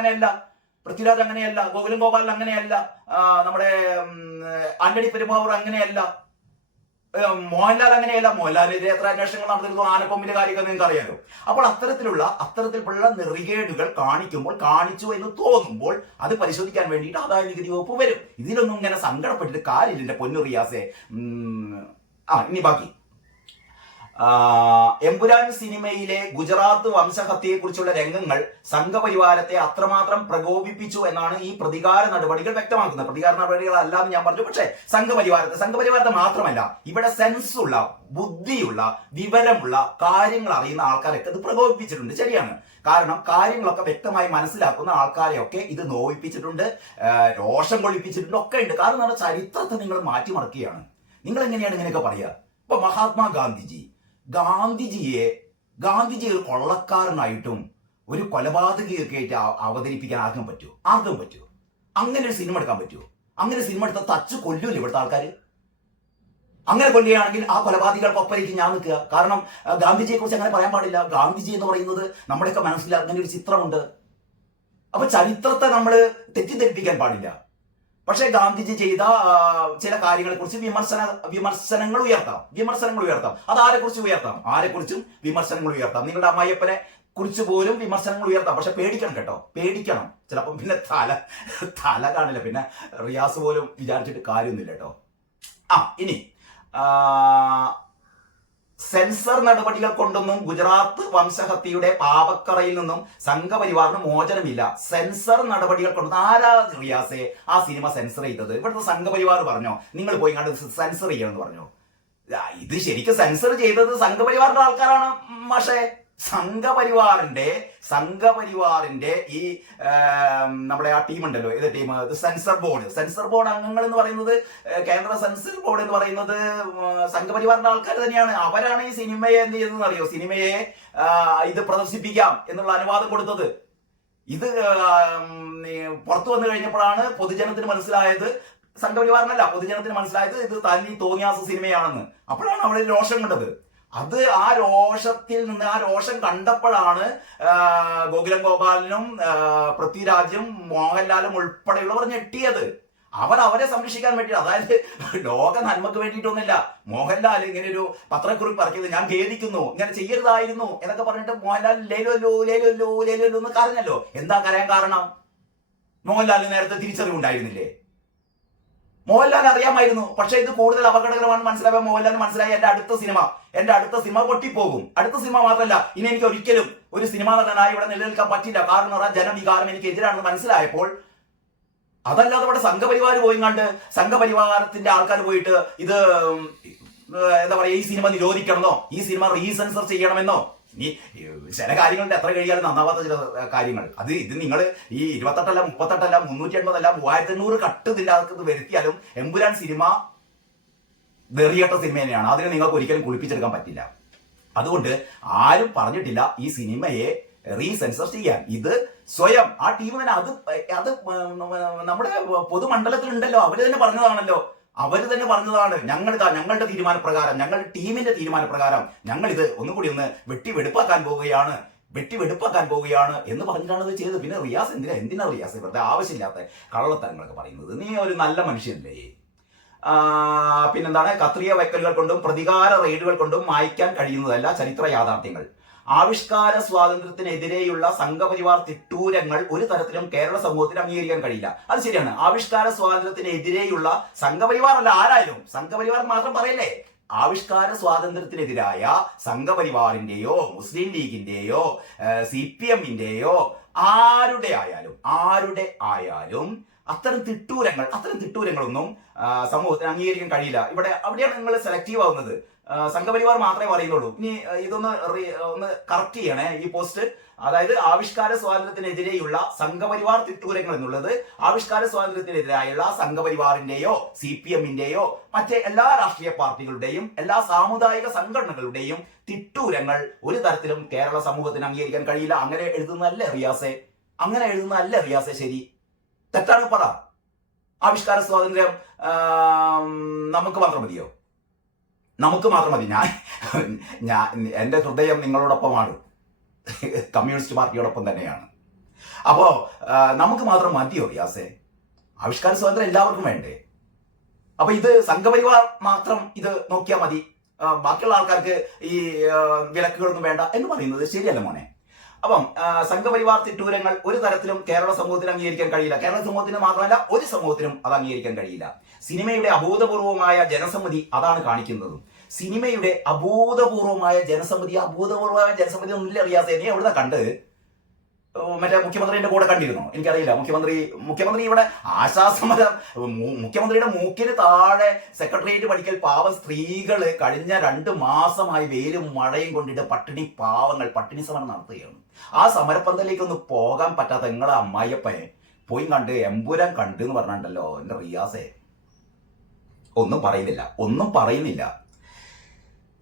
അങ്ങനെയല്ല, ഗോകുലം ഗോപാലൻ അങ്ങനെയല്ല, നമ്മുടെ ആന്റണി പെരുമാവൂർ അങ്ങനെയല്ല, മോഹൻലാൽ അങ്ങനെയല്ല. മോഹൻലാലിനെതിരെ എത്ര അന്വേഷണങ്ങൾ നടന്നിരുന്നു, ആനക്കൊമ്പിന്റെ കാര്യമൊക്കെ നിങ്ങൾക്ക് അറിയാലോ. അപ്പോൾ അത്തരത്തിലുള്ള നെറികേടുകൾ കാണിച്ചു എന്ന് തോന്നുമ്പോൾ അത് പരിശോധിക്കാൻ വേണ്ടിയിട്ട് ആദായ നികുതി വകുപ്പ് വരും. ഇതിലൊന്നും ഇങ്ങനെ സങ്കടപ്പെട്ടിട്ട് കാര്യമില്ല എന്റെ പൊന്നു റിയാസെ. ഇനി ബാക്കി എമ്പുരാൻ സിനിമയിലെ ഗുജറാത്ത് വംശഹത്യയെ കുറിച്ചുള്ള രംഗങ്ങൾ സംഘപരിവാരത്തെ അത്രമാത്രം പ്രകോപിപ്പിച്ചു എന്നാണ് ഈ പ്രതികാര നടപടികൾ വ്യക്തമാക്കുന്നത്. പ്രതികാര നടപടികൾ അല്ലാന്ന് ഞാൻ പറഞ്ഞു. പക്ഷേ സംഘപരിവാരത്തെ മാത്രമല്ല, ഇവിടെ സെൻസുള്ള, ബുദ്ധിയുള്ള, വിവരമുള്ള, കാര്യങ്ങൾ അറിയുന്ന ആൾക്കാരൊക്കെ ഇത് പ്രകോപിപ്പിച്ചിട്ടുണ്ട്. ശരിയാണ്. കാരണം കാര്യങ്ങളൊക്കെ വ്യക്തമായി മനസ്സിലാക്കുന്ന ആൾക്കാരെയൊക്കെ ഇത് നോവിപ്പിച്ചിട്ടുണ്ട്, രോഷം കൊള്ളിപ്പിച്ചിട്ടുണ്ട്, ഒക്കെ ഉണ്ട്. കാരണം നമ്മുടെ ചരിത്രത്തെ നിങ്ങൾ മാറ്റിമറിക്കുകയാണ്. നിങ്ങൾ എങ്ങനെയാണ് ഇങ്ങനെയൊക്കെ പറയുക? ഇപ്പൊ ഗാന്ധിജിയെ ഒരു കൊള്ളക്കാരനായിട്ടും ഒരു കൊലപാതകയൊക്കെ ആയിട്ട് അവതരിപ്പിക്കാൻ ആർക്കും പറ്റുമോ? അങ്ങനെ ഒരു സിനിമ എടുക്കാൻ പറ്റുമോ? അങ്ങനെ സിനിമ എടുത്താൽ തച്ചു കൊല്ലൂല്ലേ ഇവിടുത്തെ ആൾക്കാർ? അങ്ങനെ കൊല്ലുകയാണെങ്കിൽ ആ കൊലപാതകങ്ങൾക്കൊപ്പരേക്ക് ഞാൻ നിൽക്കുക. കാരണം ഗാന്ധിജിയെ കുറിച്ച് അങ്ങനെ പറയാൻ പാടില്ല. ഗാന്ധിജി എന്ന് പറയുന്നത് നമ്മുടെയൊക്കെ മനസ്സിൽ അങ്ങനെ ഒരു ചിത്രമുണ്ട്. അപ്പൊ ചരിത്രത്തെ നമ്മൾ തെറ്റിദ്ധരിപ്പിക്കാൻ പാടില്ല. പക്ഷേ ഗാന്ധിജി ചെയ്ത ചില കാര്യങ്ങളെ കുറിച്ച് വിമർശനങ്ങൾ ഉയർത്താം. അത് ആരെക്കുറിച്ചും വിമർശനങ്ങൾ ഉയർത്താം. നിങ്ങളുടെ അമ്മായിയപ്പനെ കുറിച്ച് പോലും വിമർശനങ്ങൾ ഉയർത്താം. പക്ഷെ പേടിക്കണം. ചിലപ്പം പിന്നെ തല കാണില്ല. പിന്നെ റിയാസ് പോലും വിചാരിച്ചിട്ട് കാര്യമൊന്നുമില്ല കേട്ടോ. ഇനി സെൻസർ നടപടികൾ കൊണ്ടൊന്നും ഗുജറാത്ത് വംശഹത്യയുടെ പാവക്കറയിൽ നിന്നും സംഘപരിവാറിന് മോചനമില്ല. സെൻസർ നടപടികൾ കൊണ്ടൊന്നും ആരാ റിയാസെ ആ സിനിമ സെൻസർ ചെയ്തത്? ഇവിടുത്തെ സംഘപരിവാർ പറഞ്ഞോ നിങ്ങൾ പോയി കണ്ട് സെൻസർ ചെയ്യണമെന്ന് പറഞ്ഞോ? ഇത് ശരിക്കും സെൻസർ ചെയ്തത് സംഘപരിവാറിന്റെ ആൾക്കാരാണ്. പക്ഷേ സംഘപരിവാറിന്റെ ഈ നമ്മുടെ ആ ടീം ഉണ്ടല്ലോ, ഏത് ടീം? സെൻസർ ബോർഡ് അംഗങ്ങൾ എന്ന് പറയുന്നത്, കേന്ദ്ര സെൻസർ ബോർഡ് എന്ന് പറയുന്നത് സംഘപരിവാറിന്റെ ആൾക്കാർ തന്നെയാണ്. അവരാണ് ഈ സിനിമയെ എന്ത് ചെയ്തതെന്ന് അറിയോ? സിനിമയെ ഇത് പ്രദർശിപ്പിക്കാം എന്നുള്ള അനുവാദം കൊടുത്തത്. ഇത് പുറത്തു വന്നു കഴിഞ്ഞപ്പോഴാണ് പൊതുജനത്തിന് മനസ്സിലായത്, സംഘപരിവാറിനല്ല, പൊതുജനത്തിന് മനസ്സിലായത് ഇത് തനി തോന്നിയാസ സിനിമയാണെന്ന്. അപ്പോഴാണ് അവിടെ രോഷം കണ്ടത്. ആ രോഷം കണ്ടപ്പോഴാണ് ഗോകുലം ഗോപാലനും പൃഥ്വിരാജും മോഹൻലാലും ഉൾപ്പെടെയുള്ളവർ ഞെട്ടിയത്. അവരെ സംരക്ഷിക്കാൻ വേണ്ടി, അതായത് ലോക നന്മക്ക് വേണ്ടിയിട്ടൊന്നുമില്ല. മോഹൻലാൽ ഇങ്ങനെ ഒരു പത്രക്കുറിപ്പ് ഇറക്കിയത് ഞാൻ ഖേദിക്കുന്നു, ഇങ്ങനെ ചെയ്യരുതായിരുന്നു എന്നൊക്കെ പറഞ്ഞിട്ട് മോഹൻലാൽ ലേലോ എന്ന് കരഞ്ഞല്ലോ. എന്താ കരയാൻ കാരണം? മോഹൻലാലിന് നേരത്തെ തിരിച്ചറിവുണ്ടായിരുന്നില്ലേ? മോഹൻലാൽ അറിയാമായിരുന്നു. പക്ഷെ ഇത് കൂടുതൽ അപകടകരമാണെന്ന് മനസ്സിലാക്കാൻ മോഹൻലാലിന് മനസ്സിലായി. എന്റെ അടുത്ത സിനിമ പൊട്ടിപ്പോകും. അടുത്ത സിനിമ മാത്രമല്ല, ഇനി എനിക്ക് ഒരിക്കലും ഒരു സിനിമാ നടനായി ഇവിടെ നിലനിൽക്കാൻ പറ്റില്ല. കാരണം ജനവികാരം എനിക്ക് എതിരാണെന്ന് മനസ്സിലായപ്പോൾ, അതല്ലാതെ ഇവിടെ സംഘപരിവാർ പോയിങ്ങാണ്ട് സംഘപരിവാരത്തിന്റെ ആൾക്കാർ പോയിട്ട് ഇത് എന്താ പറയാ, ഈ സിനിമ നിരോധിക്കണമെന്നോ, ഈ സിനിമ റീസെൻസർ ചെയ്യണമെന്നോ, ഈ ചില കാര്യങ്ങളുടെ എത്ര കഴിയാലും നന്നാവാത്ത ചില കാര്യങ്ങൾ, ഇത് നിങ്ങൾ ഈ 28 38 380 3800 കട്ട് ഇതിൻ്റെ അകത്ത് വരുത്തിയാലും എമ്പുരാൻ സിനിമ വെറിയട്ട സിനിമ തന്നെയാണ്. അതിനെ നിങ്ങൾക്ക് ഒരിക്കലും കുളിപ്പിച്ചെടുക്കാൻ പറ്റില്ല. അതുകൊണ്ട് ആരും പറഞ്ഞിട്ടില്ല ഈ സിനിമയെ റീസെൻസർ ചെയ്യാൻ. ഇത് സ്വയം ആ ടീം തന്നെ അത് നമ്മുടെ പൊതുമണ്ഡലത്തിലുണ്ടല്ലോ, അവര് തന്നെ പറഞ്ഞതാണ്. ഞങ്ങളുടെ തീരുമാനപ്രകാരം, ഞങ്ങളുടെ ടീമിന്റെ തീരുമാനപ്രകാരം ഞങ്ങൾ ഇത് ഒന്നുകൂടി ഒന്ന് വെട്ടിവെടുപ്പാക്കാൻ പോവുകയാണ് എന്ന് പറഞ്ഞിട്ടാണ് ഇത് ചെയ്തത്. പിന്നെ റിയാസ് എന്തിനാ റിയാസ് ഇവരുടെ ആവശ്യമില്ലാത്ത കള്ളത്തരങ്ങളൊക്കെ പറയുന്നത്? നീ ഒരു നല്ല മനുഷ്യനല്ലേ? പിന്നെന്താണ്? കത്രിയ വയ്ക്കലുകൾ കൊണ്ടും പ്രതികാര റെയ്ഡുകൾ കൊണ്ടും മായ്ക്കാൻ കഴിയുന്നതല്ല ചരിത്ര യാഥാർത്ഥ്യങ്ങൾ. ആവിഷ്കാര സ്വാതന്ത്ര്യത്തിനെതിരെയുള്ള സംഘപരിവാർ തിട്ടൂരങ്ങൾ ഒരു തരത്തിലും കേരള സമൂഹത്തിന് അംഗീകരിക്കാൻ കഴിയില്ല. അത് ശരിയാണ്. ആവിഷ്കാര സ്വാതന്ത്ര്യത്തിനെതിരെയുള്ള സംഘപരിവാർ അല്ല, ആരായാലും സംഘപരിവാർ മാത്രം പറയല്ലേ. ആവിഷ്കാര സ്വാതന്ത്ര്യത്തിനെതിരായ സംഘപരിവാറിന്റെയോ മുസ്ലിം ലീഗിന്റെയോ CPM-ന്റെയോ ആരുടെ ആയാലും അത്തരം തിട്ടൂരങ്ങളൊന്നും സമൂഹത്തിന് അംഗീകരിക്കാൻ കഴിയില്ല. അവിടെയാണ് നിങ്ങൾ സെലക്റ്റീവ് ആവുന്നത്. സംഘപരിവാർ മാത്രമേ പറയുന്നുള്ളൂ. ഇനി ഇതൊന്ന് ഒന്ന് കറക്റ്റ് ചെയ്യണേ ഈ പോസ്റ്റ്. അതായത് ആവിഷ്കാര സ്വാതന്ത്ര്യത്തിനെതിരെയുള്ള സംഘപരിവാർ തിട്ടൂരങ്ങൾ എന്നുള്ളത് ആവിഷ്കാര സ്വാതന്ത്ര്യത്തിനെതിരായുള്ള സംഘപരിവാറിന്റെയോ CPM-ന്റെയോ മറ്റേ എല്ലാ രാഷ്ട്രീയ പാർട്ടികളുടെയും എല്ലാ സാമുദായിക സംഘടനകളുടെയും തിട്ടൂരങ്ങൾ ഒരു തരത്തിലും കേരള സമൂഹത്തിന് അംഗീകരിക്കാൻ കഴിയില്ല. അങ്ങനെ എഴുതുന്നതല്ലേ റിയാസെ? അങ്ങനെ എഴുതുന്നതല്ലേ റിയാസെ? ശരി തെറ്റാണ് പറ. ആവിഷ്കാര സ്വാതന്ത്ര്യം നമുക്ക് മാത്രം മതിയോ? നമുക്ക് മാത്രം മതി. ഞാൻ എൻ്റെ ഹൃദയം നിങ്ങളോടൊപ്പമാണ്, കമ്മ്യൂണിസ്റ്റ് പാർട്ടിയോടൊപ്പം തന്നെയാണ്. അപ്പോ നമുക്ക് മാത്രം മതിയോ റിയാസെ? ആവിഷ്കാര സ്വാതന്ത്ര്യം എല്ലാവർക്കും വേണ്ടേ? അപ്പൊ ഇത് സംഘപരിവാർ മാത്രം ഇത് നോക്കിയാൽ മതി, ബാക്കിയുള്ള ആൾക്കാർക്ക് ഈ വിലക്കുകളൊന്നും വേണ്ട എന്ന് പറയുന്നത് ശരിയല്ല മോനെ. അപ്പം സംഘപരിവാർ തിട്ടൂരങ്ങൾ ഒരു തരത്തിലും കേരള സമൂഹത്തിന് അംഗീകരിക്കാൻ കഴിയില്ല. കേരള സമൂഹത്തിന് മാത്രമല്ല ഒരു സമൂഹത്തിനും അത് അംഗീകരിക്കാൻ കഴിയില്ല. സിനിമയുടെ അഭൂതപൂർവമായ ജനസമ്മതി അതാണ് കാണിക്കുന്നത്. സിനിമയുടെ അഭൂതപൂർവമായ ജനസമ്മതി ഒന്നുമില്ല റിയാസെ. നീ എവിടുന്ന കണ്ട്? മറ്റേ മുഖ്യമന്ത്രിയുടെ കൂടെ കണ്ടിരുന്നോ? എനിക്കറിയില്ല. മുഖ്യമന്ത്രി ഇവിടെ ആശാസമരം, മുഖ്യമന്ത്രിയുടെ മൂക്കിന് താഴെ സെക്രട്ടേറിയറ്റ് പഠിക്കൽ പാവം സ്ത്രീകള് കഴിഞ്ഞ 2 മാസമായി വെയിലും മഴയും കൊണ്ടിട്ട് പട്ടിണി സമരം നടത്തുകയാണ്. ആ സമരപ്പന്തലേക്കൊന്ന് പോകാൻ പറ്റാത്ത നിങ്ങളെ അമ്മായിയപ്പനെ പോയി കണ്ട് എമ്പുരാൻ കണ്ട് എന്ന് പറഞ്ഞിട്ടുണ്ടല്ലോ എന്റെ റിയാസെ. ഒന്നും പറയുന്നില്ല.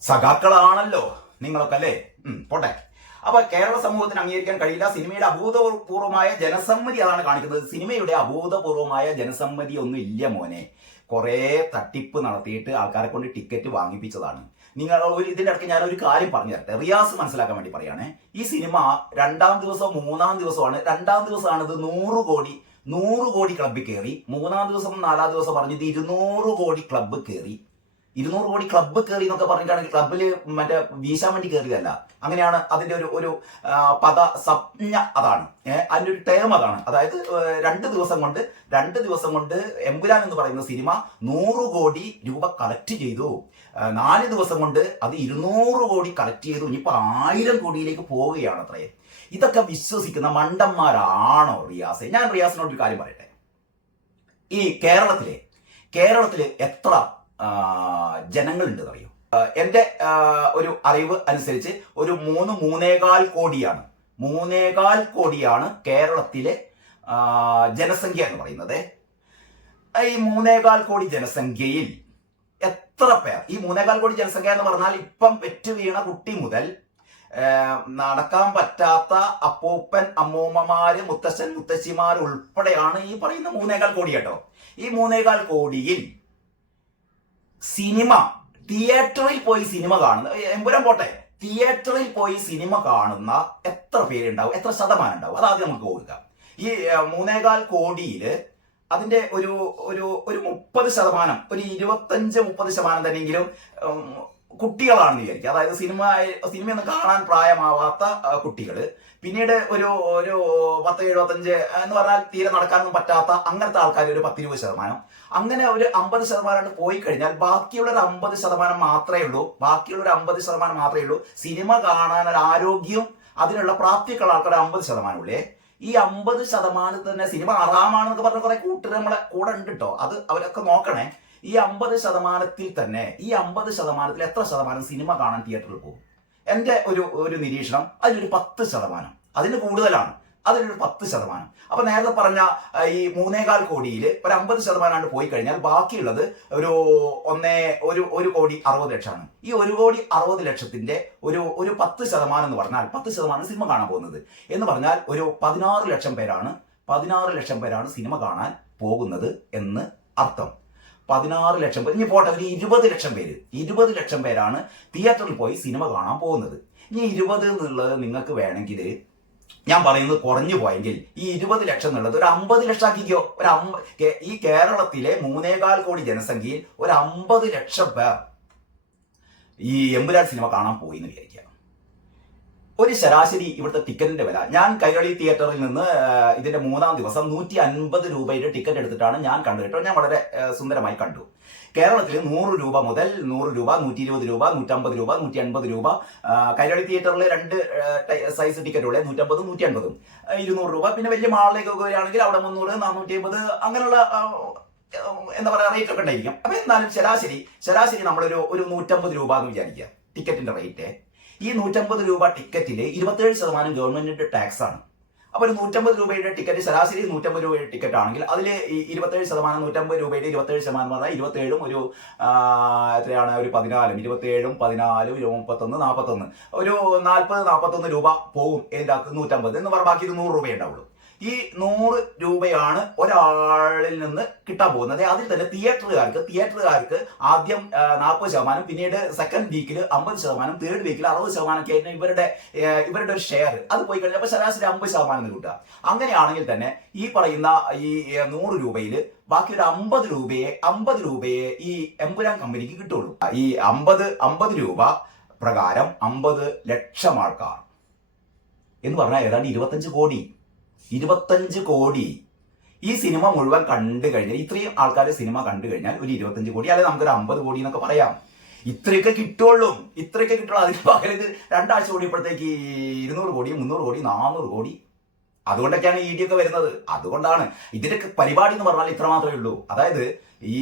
സഖാക്കളാണല്ലോ നിങ്ങളൊക്കെ അല്ലേ? പോട്ടെ. അപ്പൊ കേരള സമൂഹത്തിന് അംഗീകരിക്കാൻ കഴിയില്ല. സിനിമയുടെ അഭൂതപൂർവമായ ജനസമ്മതി അതാണ് കാണിക്കുന്നത്. സിനിമയുടെ അഭൂതപൂർവമായ ജനസമ്മതി ഒന്നും ഇല്ല മോനെ. കുറെ തട്ടിപ്പ് നടത്തിയിട്ട് ആൾക്കാരെ കൊണ്ട് ടിക്കറ്റ് വാങ്ങിപ്പിച്ചതാണ്. നിങ്ങൾ ഇതിന്റെ ഇടയ്ക്ക് ഞാൻ ഒരു കാര്യം പറഞ്ഞു തരട്ടെ, റിയാസ് മനസ്സിലാക്കാൻ വേണ്ടി പറയുകയാണെ. ഈ സിനിമ 2ാം ദിവസം 3ാം ദിവസമാണ്. 2ാം ദിവസമാണ് ഇത് 100 കോടി ക്ലബ്ബിൽ കയറി. 3ാം ദിവസം 4ാം ദിവസം പറഞ്ഞത് 200 കോടി ക്ലബ്ബ് കയറി. 200 കോടി ക്ലബ്ബ് കയറി എന്നൊക്കെ പറഞ്ഞിട്ടാണെങ്കിൽ ക്ലബ്ബിൽ മറ്റേ വീശാൻ വേണ്ടി കയറിയതല്ല. അങ്ങനെയാണ് അതിന്റെ ഒരു സംജ്ഞ അതാണ്, അതിന്റെ ഒരു ടേം അതാണ്. അതായത് 2 ദിവസം കൊണ്ട് എമ്പുരാൻ എന്ന് പറയുന്ന സിനിമ 100 കോടി രൂപ കളക്ട് ചെയ്തു. 4 ദിവസം കൊണ്ട് അത് 200 കോടി കളക്ട് ചെയ്തു. ഇനിയിപ്പോ 1000 കോടിയിലേക്ക് പോവുകയാണ് അത്രേ. ഇതൊക്കെ വിശ്വസിക്കുന്ന മണ്ടന്മാരാണോ റിയാസെ? ഞാൻ റിയാസിനോട് ഒരു കാര്യം പറയട്ടെ. ഈ കേരളത്തില് എത്ര ജനങ്ങളുണ്ട് അറിയോ? എൻ്റെ ഒരു അറിവ് അനുസരിച്ച് ഒരു 3-3.25 കോടിയാണ്. 3.25 കോടിയാണ് കേരളത്തിലെ ജനസംഖ്യ എന്ന് പറയുന്നത്. ഈ 3.25 കോടി ജനസംഖ്യയിൽ എത്ര പേർ, ഈ 3.25 കോടി ജനസംഖ്യ എന്ന് പറഞ്ഞാൽ ഇപ്പം പെറ്റു വീണ കുട്ടി മുതൽ നടക്കാൻ പറ്റാത്ത അപ്പൂപ്പൻ അമ്മൂമ്മമാര് മുത്തശ്ശൻ മുത്തശ്ശിമാർ ഉൾപ്പെടെയാണ് ഈ പറയുന്ന 3.25 കോടി കേട്ടോ. ഈ 3.25 കോടിയിൽ സിനിമ തിയേറ്ററിൽ പോയി സിനിമ കാണുന്ന, എമ്പുരാൻ പോട്ടെ, തിയേറ്ററിൽ പോയി സിനിമ കാണുന്ന എത്ര പേരുണ്ടാവും, എത്ര ശതമാനം ഉണ്ടാവും? അതാദ്യം നമുക്ക് കൊടുക്കാം. ഈ 3.25 കോടിയില് അതിന്റെ ഒരു 30%, ഒരു 25-30% തന്നെയെങ്കിലും കുട്ടികളാണെന്ന് വിചാരിക്കുക. അതായത് സിനിമയൊന്നും കാണാൻ പ്രായമാവാത്ത കുട്ടികൾ. പിന്നീട് ഒരു 10-75 എന്ന് പറഞ്ഞാൽ തീരെ നടക്കാനൊന്നും പറ്റാത്ത അങ്ങനത്തെ ആൾക്കാർ ഒരു 10-20%. അങ്ങനെ ഒരു 50% പോയി കഴിഞ്ഞാൽ ബാക്കിയുള്ള ഒരു 50% മാത്രമേ ഉള്ളൂ സിനിമ കാണാൻ ഒരു ആരോഗ്യം അതിനുള്ള പ്രാപ്തിക്കുള്ള ആൾക്കാർ 50% ഉള്ളേ. ഈ 50% തന്നെ സിനിമ ഹറാമാണെന്നൊക്കെ പറഞ്ഞ കുറെ കൂട്ടർ നമ്മളെ കൂടെ ഉണ്ട് കേട്ടോ. അത് അവരൊക്കെ നോക്കണേ. ഈ 50%-ൽ തന്നെ ഈ 50%-ൽ എത്ര ശതമാനം സിനിമ കാണാൻ തിയേറ്ററിൽ പോകും? എൻ്റെ ഒരു നിരീക്ഷണം അതിലൊരു 10%, അതിന് കൂടുതലാണ്, അതിലൊരു 10%. അപ്പൊ നേരത്തെ പറഞ്ഞ ഈ 3.25 കോടിയിൽ ഒരു 50% പോയി കഴിഞ്ഞാൽ ബാക്കിയുള്ളത് ഒരു 1,60,00,000. ഈ 1,60,00,000 ഒരു 10% എന്ന് പറഞ്ഞാൽ 10% സിനിമ കാണാൻ പോകുന്നത് എന്ന് പറഞ്ഞാൽ ഒരു 16 ലക്ഷം പേരാണ് 16 ലക്ഷം പേരാണ് സിനിമ കാണാൻ പോകുന്നത് എന്ന് അർത്ഥം. 16 ലക്ഷം പേര്. ഇനി പോട്ടെ, ഒരു 20 ലക്ഷം പേരാണ് തിയേറ്ററിൽ പോയി സിനിമ കാണാൻ പോകുന്നത്. ഇനി 20 എന്നുള്ളത് നിങ്ങൾക്ക് വേണമെങ്കിൽ ഞാൻ പറയുന്നത് കുറഞ്ഞു പോയെങ്കിൽ ഈ 20 ലക്ഷം എന്നുള്ളത് ഒരു 50 ലക്ഷം ആക്കിക്കോ. ഈ കേരളത്തിലെ 3.25 കോടി ജനസംഖ്യയിൽ ഒരു 50 ലക്ഷം പേർ ഈ എമ്പുരാൻ സിനിമ കാണാൻ പോയി എന്ന് വിചാരിക്കുക. ഒരു ശരാശരി ഇവിടുത്തെ ടിക്കറ്റിന്റെ വില, ഞാൻ കൈരളി തിയേറ്ററിൽ നിന്ന് ഇതിന്റെ 3ാം ദിവസം 150 രൂപയുടെ ടിക്കറ്റ് എടുത്തിട്ടാണ് ഞാൻ കണ്ടു കേട്ടോ. ഞാൻ വളരെ സുന്ദരമായി കണ്ടു. കേരളത്തിൽ 100 രൂപ മുതൽ 100 രൂപ, 120 രൂപ, 150 രൂപ, 180 രൂപ. കൈരളി തിയേറ്ററിൽ 2 സൈസ് ടിക്കറ്റുകളെ 150, 180, 200 രൂപ. പിന്നെ വലിയ മാളിലേക്കൊക്കെ വരികയാണെങ്കിൽ അവിടെ 300, 450 അങ്ങനെയുള്ള എന്താ പറയുക റേറ്റ് ഒക്കെ ഉണ്ടായിരിക്കും. അപ്പൊ എന്നാലും ശരാശരി നമ്മളൊരു 150 രൂപ എന്ന് വിചാരിക്കുക ടിക്കറ്റിന്റെ റേറ്റ്. ഈ 150 രൂപ ടിക്കറ്റിൽ 27% ഗവൺമെന്റിന്റെ ടാക്സ് ആണ്. അപ്പൊ ഒരു 150 രൂപയുടെ ടിക്കറ്റ്, ശരാശരി 150 രൂപയുടെ ടിക്കറ്റ് ആണെങ്കിൽ അതിൽ 27%, 150 രൂപയുടെ 27% പറഞ്ഞാൽ 27 ഒരു എത്രയാണ്, ഒരു 14, 27, 14, 31, 41, ഒരു 40-41 രൂപ പോകും. ഏതാക്ക് 150 എന്ന് പറഞ്ഞാൽ ബാക്കി 100 രൂപയേ ഉണ്ടാവുള്ളൂ. ഈ 100 രൂപയാണ് ഒരാളിൽ നിന്ന് കിട്ടാൻ പോകുന്നത്. അതിൽ തന്നെ തിയേറ്ററുകാർക്ക് ആദ്യം 40%, പിന്നീട് സെക്കൻഡ് വീക്കിൽ 50%, തേർഡ് വീക്കിൽ 60% ഒക്കെ ആയിരുന്നു ഇവരുടെ ഒരു ഷെയർ. അത് പോയി കഴിഞ്ഞപ്പോൾ ശരാശരി 50% കിട്ടുക. അങ്ങനെയാണെങ്കിൽ തന്നെ ഈ പറയുന്ന ഈ 100 രൂപയിൽ ബാക്കി ഒരു 50 രൂപയെ ഈ എമ്പുരാൻ കമ്പനിക്ക് കിട്ടുള്ളൂ. ഈ 50 രൂപ പ്രകാരം 50 ലക്ഷം ആൾക്കാർ എന്ന് പറഞ്ഞാൽ ഏതാണ്ട് 25 കോടി ഈ സിനിമ മുഴുവൻ കണ്ടു കഴിഞ്ഞാൽ, ഇത്രയും ആൾക്കാർ സിനിമ കണ്ടു കഴിഞ്ഞാൽ ഒരു 25 കോടി, അല്ലെങ്കിൽ നമുക്കൊരു 50 കോടി എന്നൊക്കെ പറയാം. ഇത്രയൊക്കെ കിട്ടുള്ളൂ. അതിന് പകരം ഇത് 2 ആഴ്ച കൂടിയപ്പോഴത്തേക്ക് 200 കോടി, 300 കോടി, 400 കോടി. അതുകൊണ്ടൊക്കെയാണ് ED ഒക്കെ വരുന്നത്. അതുകൊണ്ടാണ് ഇതിന്റെ പരിപാടി എന്ന് പറഞ്ഞാൽ ഇത്ര മാത്രമേ ഉള്ളൂ. അതായത് ഈ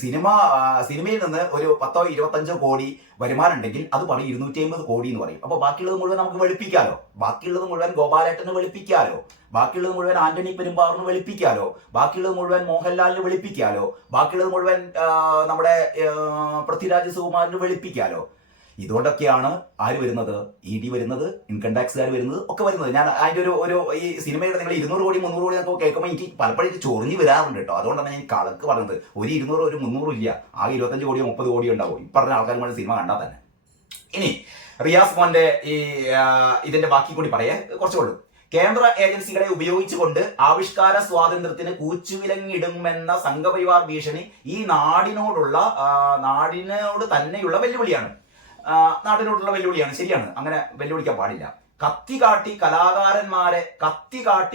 സിനിമയിൽ നിന്ന് ഒരു 10-25 കോടി വരുമാനം ഉണ്ടെങ്കിൽ അത് പറയും 250 കോടി എന്ന് പറയും. അപ്പൊ ബാക്കിയുള്ളത് മുഴുവൻ നമുക്ക് വെളുപ്പിക്കാലോ, ബാക്കിയുള്ളത് മുഴുവൻ ഗോപാലേട്ടന് വെളുപ്പിക്കാലോ, ബാക്കിയുള്ളത് മുഴുവൻ ആന്റണി പെരുമ്പാറിന് വെളുപ്പിക്കാലോ, ബാക്കിയുള്ളത് മുഴുവൻ മോഹൻലാലിന് വെളുപ്പിക്കാലോ, ബാക്കിയുള്ളത് മുഴുവൻ നമ്മുടെ പൃഥ്വിരാജ് സുകുമാരന് വെളുപ്പിക്കാലോ. ഇതുകൊണ്ടൊക്കെയാണ് ആര് വരുന്നത്, ED വരുന്നത്, ഇൻകം ടാക്സുകാർ വരുന്നത്, ഒക്കെ വരുന്നത്. ഞാൻ അതിന്റെ ഒരു ഈ സിനിമയുടെ നിങ്ങൾ 200 കോടി 300 കോടി എന്നൊക്കെ കേൾക്കുമ്പോൾ എനിക്ക് പലപ്പോഴും ചൊറിഞ്ഞ് വരാറുണ്ട് കേട്ടോ. അതുകൊണ്ടാണ് ഞാൻ കണക്ക് പറഞ്ഞത്. ഒരു 200 ഒരു 300 ഇല്ല, ആകെ 25 കോടിയോ 30 കോടിയോ ഉണ്ടാവും ഈ പറഞ്ഞ ആൾക്കാർ മുഴുവൻ സിനിമ കണ്ടാൽ തന്നെ. ഇനി റിയാസ് മോന്റെ ഈ ഇതിന്റെ ബാക്കി കൂടി പറയാ കുറച്ചുള്ളൂ. കേന്ദ്ര ഏജൻസികളെ ഉപയോഗിച്ചുകൊണ്ട് ആവിഷ്കാര സ്വാതന്ത്ര്യത്തിന് കൂച്ചുവിലങ്ങിടുമെന്ന സംഘപരിവാർ ഭീഷണി ഈ നാടിനോട് തന്നെയുള്ള വെല്ലുവിളിയാണ്. ശരിയാണ്, അങ്ങനെ വെല്ലുവിളിക്കാൻ പാടില്ല. കത്തി കാട്ടി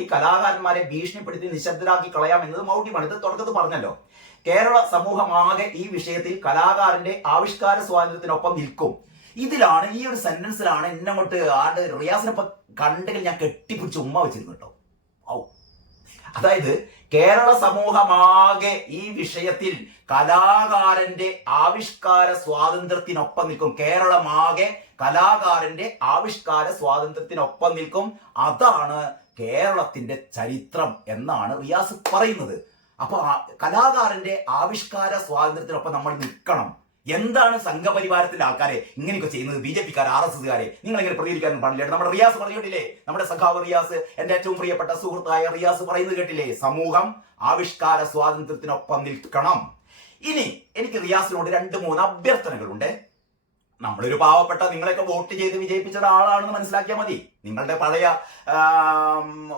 കലാകാരന്മാരെ ഭീഷണിപ്പെടുത്തി നിശബ്ദരാക്കി കളയാം എന്നത് മൗഢ്യമാണ്. ഇത് തുടക്കത്തിൽ പറഞ്ഞല്ലോ. കേരള സമൂഹമാകെ ഈ വിഷയത്തിൽ കലാകാരന്റെ ആവിഷ്കാര സ്വാതന്ത്ര്യത്തിനൊപ്പം നിൽക്കും. ഇതിലാണ്, ഈ ഒരു സെന്റൻസിലാണ് എന്നെ അങ്ങോട്ട് റിയാസിനൊപ്പം കണ്ടെങ്കിൽ ഞാൻ കെട്ടിപ്പിടിച്ച് ഉമ്മ വെച്ചിരുന്നു കേട്ടോ. അതായത് കേരള സമൂഹമാകെ ഈ വിഷയത്തിൽ കലാകാരന്റെ ആവിഷ്കാര സ്വാതന്ത്ര്യത്തിനൊപ്പം നിൽക്കും. കേരളമാകെ കലാകാരന്റെ ആവിഷ്കാര സ്വാതന്ത്ര്യത്തിനൊപ്പം നിൽക്കും. അതാണ് കേരളത്തിന്റെ ചരിത്രം എന്നാണ് റിയാസ് പറയുന്നത്. അപ്പൊ കലാകാരന്റെ ആവിഷ്കാര സ്വാതന്ത്ര്യത്തിനൊപ്പം നമ്മൾ നിൽക്കണം. എന്താണ് സംഘപരിവാരത്തിന്റെ ആൾക്കാരെ ഇങ്ങനെയൊക്കെ ചെയ്യുന്നത്? BJP-ക്കാർ, RSS-കാരെ നിങ്ങൾ ഇങ്ങനെ പ്രതികരിക്കാനും പാടില്ല. നമ്മുടെ റിയാസ് പറഞ്ഞിട്ടില്ലേ, നമ്മുടെ സഖാവ് റിയാസ്, എന്റെ ഏറ്റവും പ്രിയപ്പെട്ട സുഹൃത്തായ റിയാസ് പറയുന്നത് കേട്ടില്ലേ, സമൂഹം ആവിഷ്കാര സ്വാതന്ത്ര്യത്തിനൊപ്പം നിൽക്കണം. ഇനി എനിക്ക് റിയാസിനോട് 2-3 അഭ്യർത്ഥനകളുണ്ട്. നമ്മളൊരു പാവപ്പെട്ട, നിങ്ങളെയൊക്കെ വോട്ട് ചെയ്ത് വിജയിപ്പിച്ച ആളാണെന്ന് മനസ്സിലാക്കിയാൽ മതി. നിങ്ങളുടെ പഴയ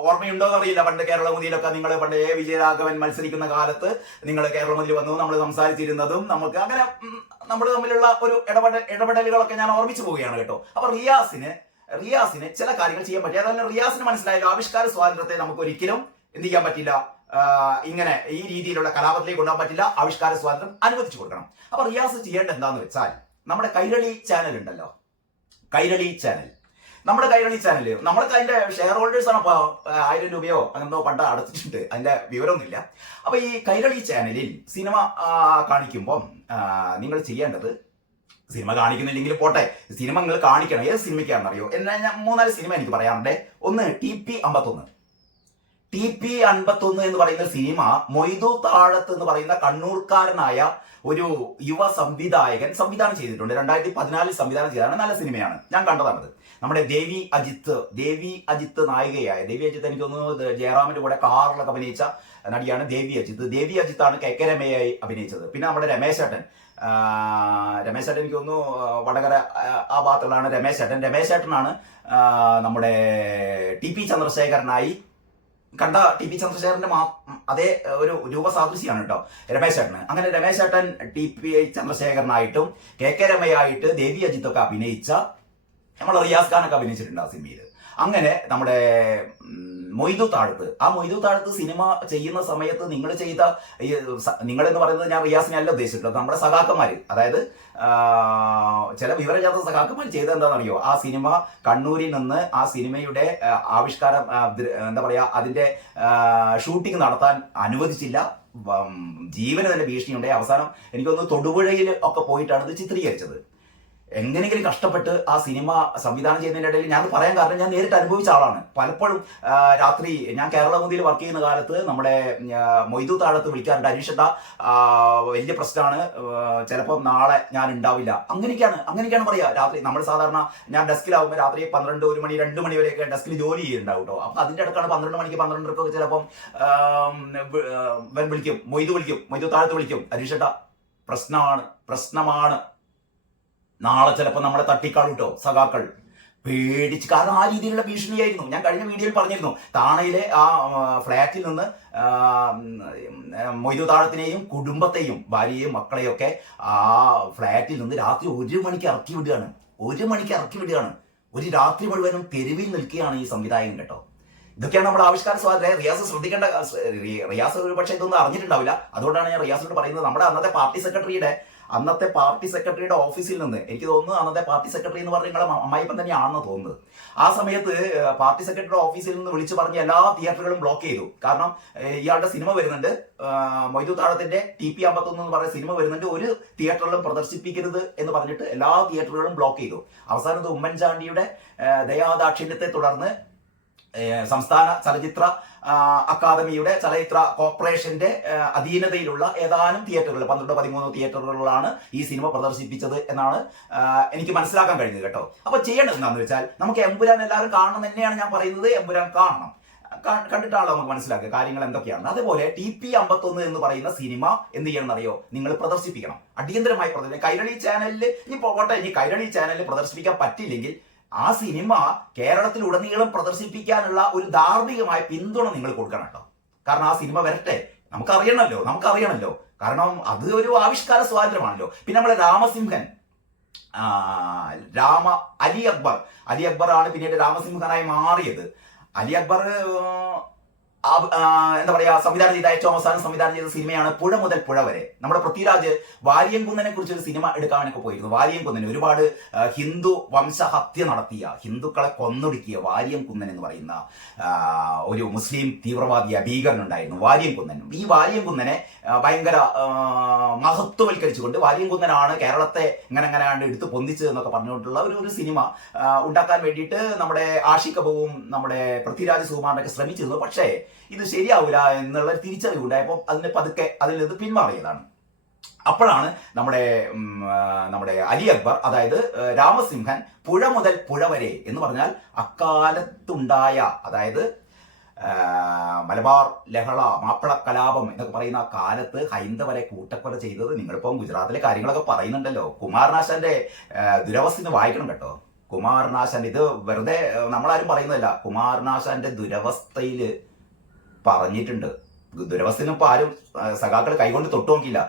ഓർമ്മയുണ്ടോ എന്നറിയില്ല, പണ്ട് കേരളമുദിയിലൊക്കെ നിങ്ങൾ പണ്ട് വിജയരാഘവൻ മത്സരിക്കുന്ന കാലത്ത് നിങ്ങൾ കേരളമുദിൽ വന്നു നമ്മൾ സംസാരിച്ചിരുന്നതും നമുക്ക് അങ്ങനെ നമ്മൾ തമ്മിലുള്ള ഒരു ഇടപെടലുകളൊക്കെ ഞാൻ ഓർമ്മിച്ചു പോവുകയാണ് കേട്ടോ. അപ്പൊ റിയാസിന് ചില കാര്യങ്ങൾ ചെയ്യാൻ പറ്റും. അതല്ല, റിയാസിന് മനസ്സിലായല്ലോ ആവിഷ്കാര സ്വാതന്ത്ര്യത്തെ നമുക്ക് ഒരിക്കലും എന്ത് ചെയ്യാൻ പറ്റില്ല, ഇങ്ങനെ ഈ രീതിയിലുള്ള കലാപത്തിലേക്ക് കൊണ്ടുപോകാൻ പറ്റില്ല. ആവിഷ്കാര സ്വാതന്ത്ര്യം അനുവദിച്ചു കൊടുക്കണം. അപ്പൊ റിയാസ് ചെയ്യേണ്ടത് എന്താന്ന് വെച്ചാൽ, നമ്മുടെ കൈരളി ചാനൽ ഉണ്ടല്ലോ, നമ്മുടെ കൈരളി ചാനൽ, നമ്മൾക്ക് അതിന്റെ ഷെയർ ഹോൾഡേഴ്സ് ആണ്. 1000 രൂപയോ അങ്ങനെന്തോ പണ്ട് അടച്ചിട്ടുണ്ട്, അതിന്റെ വിവരമൊന്നുമില്ല. അപ്പൊ ഈ കൈരളി ചാനലിൽ സിനിമ കാണിക്കുമ്പം നിങ്ങൾ ചെയ്യേണ്ടത്, സിനിമ കാണിക്കുന്നില്ലെങ്കിൽ പോട്ടെ, സിനിമ നിങ്ങൾ കാണിക്കണം. ഏത് സിനിമയ്ക്കാണെന്നറിയോ? എന്നാൽ ഞാൻ 3-4 സിനിമ എനിക്ക് പറയാറുണ്ട്. ഒന്ന് TP51 എന്ന് പറയുന്ന സിനിമ മൊയ്തു താഴത്ത് എന്ന് പറയുന്ന കണ്ണൂർക്കാരനായ ഒരു യുവ സംവിധായകൻ സംവിധാനം ചെയ്തിട്ടുണ്ട്. 2014 സംവിധാനം ചെയ്തതാണ്. നല്ല സിനിമയാണ്, ഞാൻ കണ്ടതാണത്. നമ്മുടെ ദേവി അജിത്ത് നായികയായ ദേവി അജിത്ത്, എനിക്ക് തോന്നുന്നു ജയറാമിന്റെ കൂടെ കാറിലൊക്കെ അഭിനയിച്ച നടിയാണ് ദേവി അജിത്താണ് KK രമയായി അഭിനയിച്ചത്. പിന്നെ നമ്മുടെ രമേശ് ചേട്ടൻ എനിക്ക് തോന്നുന്നു വടകര ആ ഭാഗത്തുള്ളതാണ് രമേശ് ചേട്ടനാണ് നമ്മുടെ TP ചന്ദ്രശേഖരനായി കണ്ട. TP ചന്ദ്രശേഖരന്റെ അതേ ഒരു രൂപസാദൃശ്യമാണ് കേട്ടോ രമേശ് ചേട്ടന്. അങ്ങനെ രമേശ് ചേട്ടൻ TP ചന്ദ്രശേഖരനായിട്ടും KK രമയായിട്ട് ദേവി അജിത്തൊക്കെ അഭിനയിച്ച, നമ്മൾ റിയാസ് ഖാനൊക്കെ അഭിനയിച്ചിട്ടുണ്ട് ആ സിനിമയിൽ. അങ്ങനെ നമ്മുടെ മൊയ്തു താഴത്ത്, ആ മൊയ്തു താഴത്ത് സിനിമ ചെയ്യുന്ന സമയത്ത് നിങ്ങൾ ചെയ്ത ഈ നിങ്ങൾ എന്ന് പറയുന്നത് ഞാൻ റിയാസിനെ അല്ല ഉദ്ദേശിച്ചിട്ടുള്ളത്, നമ്മുടെ സഖാക്കന്മാർ, അതായത് ചില വിവരജാത സഖാക്കന്മാർ ചെയ്തത് എന്താണെന്നറിയോ, ആ സിനിമ കണ്ണൂരിൽ നിന്ന് ആ സിനിമയുടെ ആവിഷ്കാരം എന്താ പറയാ അതിന്റെ ഷൂട്ടിംഗ് നടത്താൻ അനുവദിച്ചില്ല. ജീവന് തന്നെ ഭീഷണിയുണ്ടായി. അവസാനം എനിക്കൊന്ന് തൊടുപുഴയിൽ ഒക്കെ പോയിട്ടാണ് ഇത് ചിത്രീകരിച്ചത്. എങ്ങനെയെങ്കിലും കഷ്ടപ്പെട്ട് ആ സിനിമ സംവിധാനം ചെയ്യുന്നതിൻ്റെ ഇടയിൽ ഞാൻ പറയാൻ കാരണം ഞാൻ നേരിട്ട് അനുഭവിച്ച ആളാണ്. പലപ്പോഴും രാത്രി ഞാൻ കേരളമുദിയിൽ വർക്ക് ചെയ്യുന്ന കാലത്ത് നമ്മുടെ മൊയ്തു താഴത്ത് വിളിക്കാറുണ്ട്, അനീഷട്ട വലിയ പ്രശ്നമാണ്, ചിലപ്പോൾ നാളെ ഞാൻ ഉണ്ടാവില്ല, അങ്ങനെയൊക്കെയാണ് പറയുക. രാത്രി നമ്മൾ സാധാരണ ഞാൻ ഡെസ്കിലാവുമ്പോൾ രാത്രി 12, 1 മണി 2 മണി വരെയൊക്കെ ഡെസ്കിൽ ജോലി ചെയ്യുന്നുണ്ടാവും കേട്ടോ. അപ്പം അതിൻ്റെ ഇടക്കാണ് 12 മണിക്ക് 12:30 ചിലപ്പം വിളിക്കും, മൊയ്തു താഴത്ത് വിളിക്കും, അനീഷട്ട പ്രശ്നമാണ്, നാളെ ചിലപ്പോൾ നമ്മളെ തട്ടിക്കാളും കേട്ടോ സഖാക്കൾ. പേടിച്ച്, കാരണം ആ രീതിയിലുള്ള ഭീഷണിയായിരുന്നു. ഞാൻ കഴിഞ്ഞ വീഡിയോയിൽ പറഞ്ഞിരുന്നു, താണയിലെ ആ ഫ്ലാറ്റിൽ നിന്ന് മൊയ്തു താഴത്തിനെയും കുടുംബത്തെയും ഭാര്യയെയും മക്കളെയും ഒക്കെ ആ ഫ്ലാറ്റിൽ നിന്ന് രാത്രി 1 മണിക്ക് ഇറക്കി വിടുകയാണ്. ഒരു രാത്രി മുഴുവനും തെരുവിൽ നിൽക്കുകയാണ് ഈ സംവിധായകൻ കേട്ടോ. ഇതൊക്കെയാണ് നമ്മുടെ ആവിഷ്കാര സ്വാതന്ത്ര്യം. റിയാസ് ശ്രദ്ധിക്കേണ്ട, റിയാസ് ഒരു പക്ഷേ ഇതൊന്നും അറിഞ്ഞിട്ടുണ്ടാവില്ല. അതുകൊണ്ടാണ് ഞാൻ റിയാസിനോട് പറയുന്നത്, നമ്മുടെ അന്നത്തെ പാർട്ടി സെക്രട്ടറിയുടെ ഓഫീസിൽ നിന്ന്, എനിക്ക് തോന്നുന്നു അന്നത്തെ പാർട്ടി സെക്രട്ടറി എന്ന് പറഞ്ഞാൽ നിങ്ങളെ അമ്മായിപ്പൻ തന്നെയാണെന്ന് തോന്നുന്നത്, ആ സമയത്ത് പാർട്ടി സെക്രട്ടറിയുടെ ഓഫീസിൽ നിന്ന് വിളിച്ചു പറഞ്ഞ് എല്ലാ തിയേറ്ററുകളും ബ്ലോക്ക് ചെയ്തു. കാരണം ഇയാളുടെ സിനിമ വരുന്നുണ്ട്, മൊയ്തു താഴത്തിന്റെ TP 51 എന്ന് പറയുന്ന സിനിമ വരുന്നുണ്ട്, ഒരു തിയേറ്ററിലും പ്രദർശിപ്പിക്കരുത് എന്ന് പറഞ്ഞിട്ട് എല്ലാ തിയേറ്ററുകളും ബ്ലോക്ക് ചെയ്തു. അവസാനത്ത് ഉമ്മൻചാണ്ടിയുടെ ദയാദാക്ഷിണ്യത്തെ തുടർന്ന് സംസ്ഥാന ചലച്ചിത്ര അക്കാദമിയുടെ ചലച്ചിത്ര കോർപ്പറേഷന്റെ അധീനതയിലുള്ള ഏതാനും തിയേറ്ററുകൾ, 12-13 തിയേറ്ററുകളിലാണ് ഈ സിനിമ പ്രദർശിപ്പിച്ചത് എന്നാണ് എനിക്ക് മനസ്സിലാക്കാൻ കഴിഞ്ഞത് കേട്ടോ. അപ്പൊ ചെയ്യേണ്ടത് എന്താണെന്ന് വെച്ചാൽ, നമുക്ക് എമ്പുരാൻ എല്ലാവരും കാണണം തന്നെയാണ് ഞാൻ പറയുന്നത്. എമ്പുരാൻ കാണണം, കണ്ടിട്ടാണല്ലോ നമുക്ക് മനസ്സിലാക്കുക കാര്യങ്ങൾ എന്തൊക്കെയാണ്. അതേപോലെ TP 51 എന്ന് പറയുന്ന സിനിമ എന്ത് ചെയ്യണം എന്നറിയോ, നിങ്ങൾ പ്രദർശിപ്പിക്കണം, അടിയന്തരമായി പ്രദർശിപ്പിക്കണം. കൈരളി ചാനലിൽ ഇനി കൈരളി ചാനലിൽ പ്രദർശിപ്പിക്കാൻ പറ്റില്ലെങ്കിൽ ആ സിനിമ കേരളത്തിലുടനീളം പ്രദർശിപ്പിക്കാനുള്ള ഒരു ധാർമ്മികമായ പിന്തുണ നിങ്ങൾ കൊടുക്കണം കേട്ടോ. കാരണം ആ സിനിമ വരട്ടെ, നമുക്കറിയണല്ലോ, കാരണം അത് ഒരു ആവിഷ്കാര സ്വാതന്ത്ര്യമാണല്ലോ. പിന്നെ നമ്മളെ രാമസിംഹൻ, അലി അക്ബർ ആണ് പിന്നീട് രാമസിംഹനായി മാറിയത്. അലി അക്ബർ എന്താ പറയാ സംവിധാനം ചെയ്ത, ഏറ്റവും അവസാനം സംവിധാനം ചെയ്ത സിനിമയാണ് പുഴ മുതൽ പുഴ വരെ. നമ്മുടെ പൃഥ്വിരാജ് വാര്യംകുന്നനെ കുറിച്ച് ഒരു സിനിമ എടുക്കാനൊക്കെ പോയിരുന്നു. വാര്യംകുന്നൻ ഒരുപാട് ഹിന്ദു വംശഹത്യ നടത്തിയ, ഹിന്ദുക്കളെ കൊന്നൊടുക്കിയ വാര്യംകുന്നൻ എന്ന് പറയുന്ന ഒരു മുസ്ലിം തീവ്രവാദിയ ഭീകരനുണ്ടായിരുന്നു വാര്യംകുന്നൻ. ഈ വാര്യംകുന്നനെ ഭയങ്കര മഹത്വവൽക്കരിച്ചുകൊണ്ട് വാര്യംകുന്നനാണ് കേരളത്തെ ഇങ്ങനെയാണ് എടുത്ത് പൊന്തിച്ചത് എന്നൊക്കെ പറഞ്ഞുകൊണ്ടുള്ള ഒരു സിനിമ ഉണ്ടാക്കാൻ വേണ്ടിയിട്ട് നമ്മുടെ ആഷിഖ് കപൂറും നമ്മുടെ പൃഥ്വിരാജ് സുകുമാരനൊക്കെ ശ്രമിച്ചിരുന്നു. പക്ഷേ ഇത് ശരിയാവില്ല എന്നുള്ള തിരിച്ചറിവുണ്ടായപ്പോൾ അതിൽ നിന്ന് പിന്മാറിയതാണ്. അപ്പോഴാണ് നമ്മുടെ അലി അക്ബർ, അതായത് രാമസിംഹൻ, പുഴ മുതൽ പുഴ വരെ എന്ന് പറഞ്ഞാൽ അക്കാലത്തുണ്ടായ, അതായത് മലബാർ ലഹള, മാപ്പിള കലാപം എന്നൊക്കെ പറയുന്ന ആ കാലത്ത് ഹൈന്ദവരെ കൂട്ടക്കൊല ചെയ്തത്, നിങ്ങളിപ്പം ഗുജറാത്തിലെ കാര്യങ്ങളൊക്കെ പറയുന്നുണ്ടല്ലോ, കുമാരനാശാന്റെ ദുരവസ്ഥ വായിക്കണം കേട്ടോ. കുമാരനാശാൻ, ഇത് വെറുതെ നമ്മളാരും പറയുന്നതല്ല, കുമാരനാശാന്റെ ദുരവസ്ഥയിൽ പറഞ്ഞിട്ടുണ്ട്. ദുരവസ്ഥയൊന്നും ഇപ്പൊ ആരും സഖാക്കൾ കൈകൊണ്ട് തൊട്ടു നോക്കിയില്ല.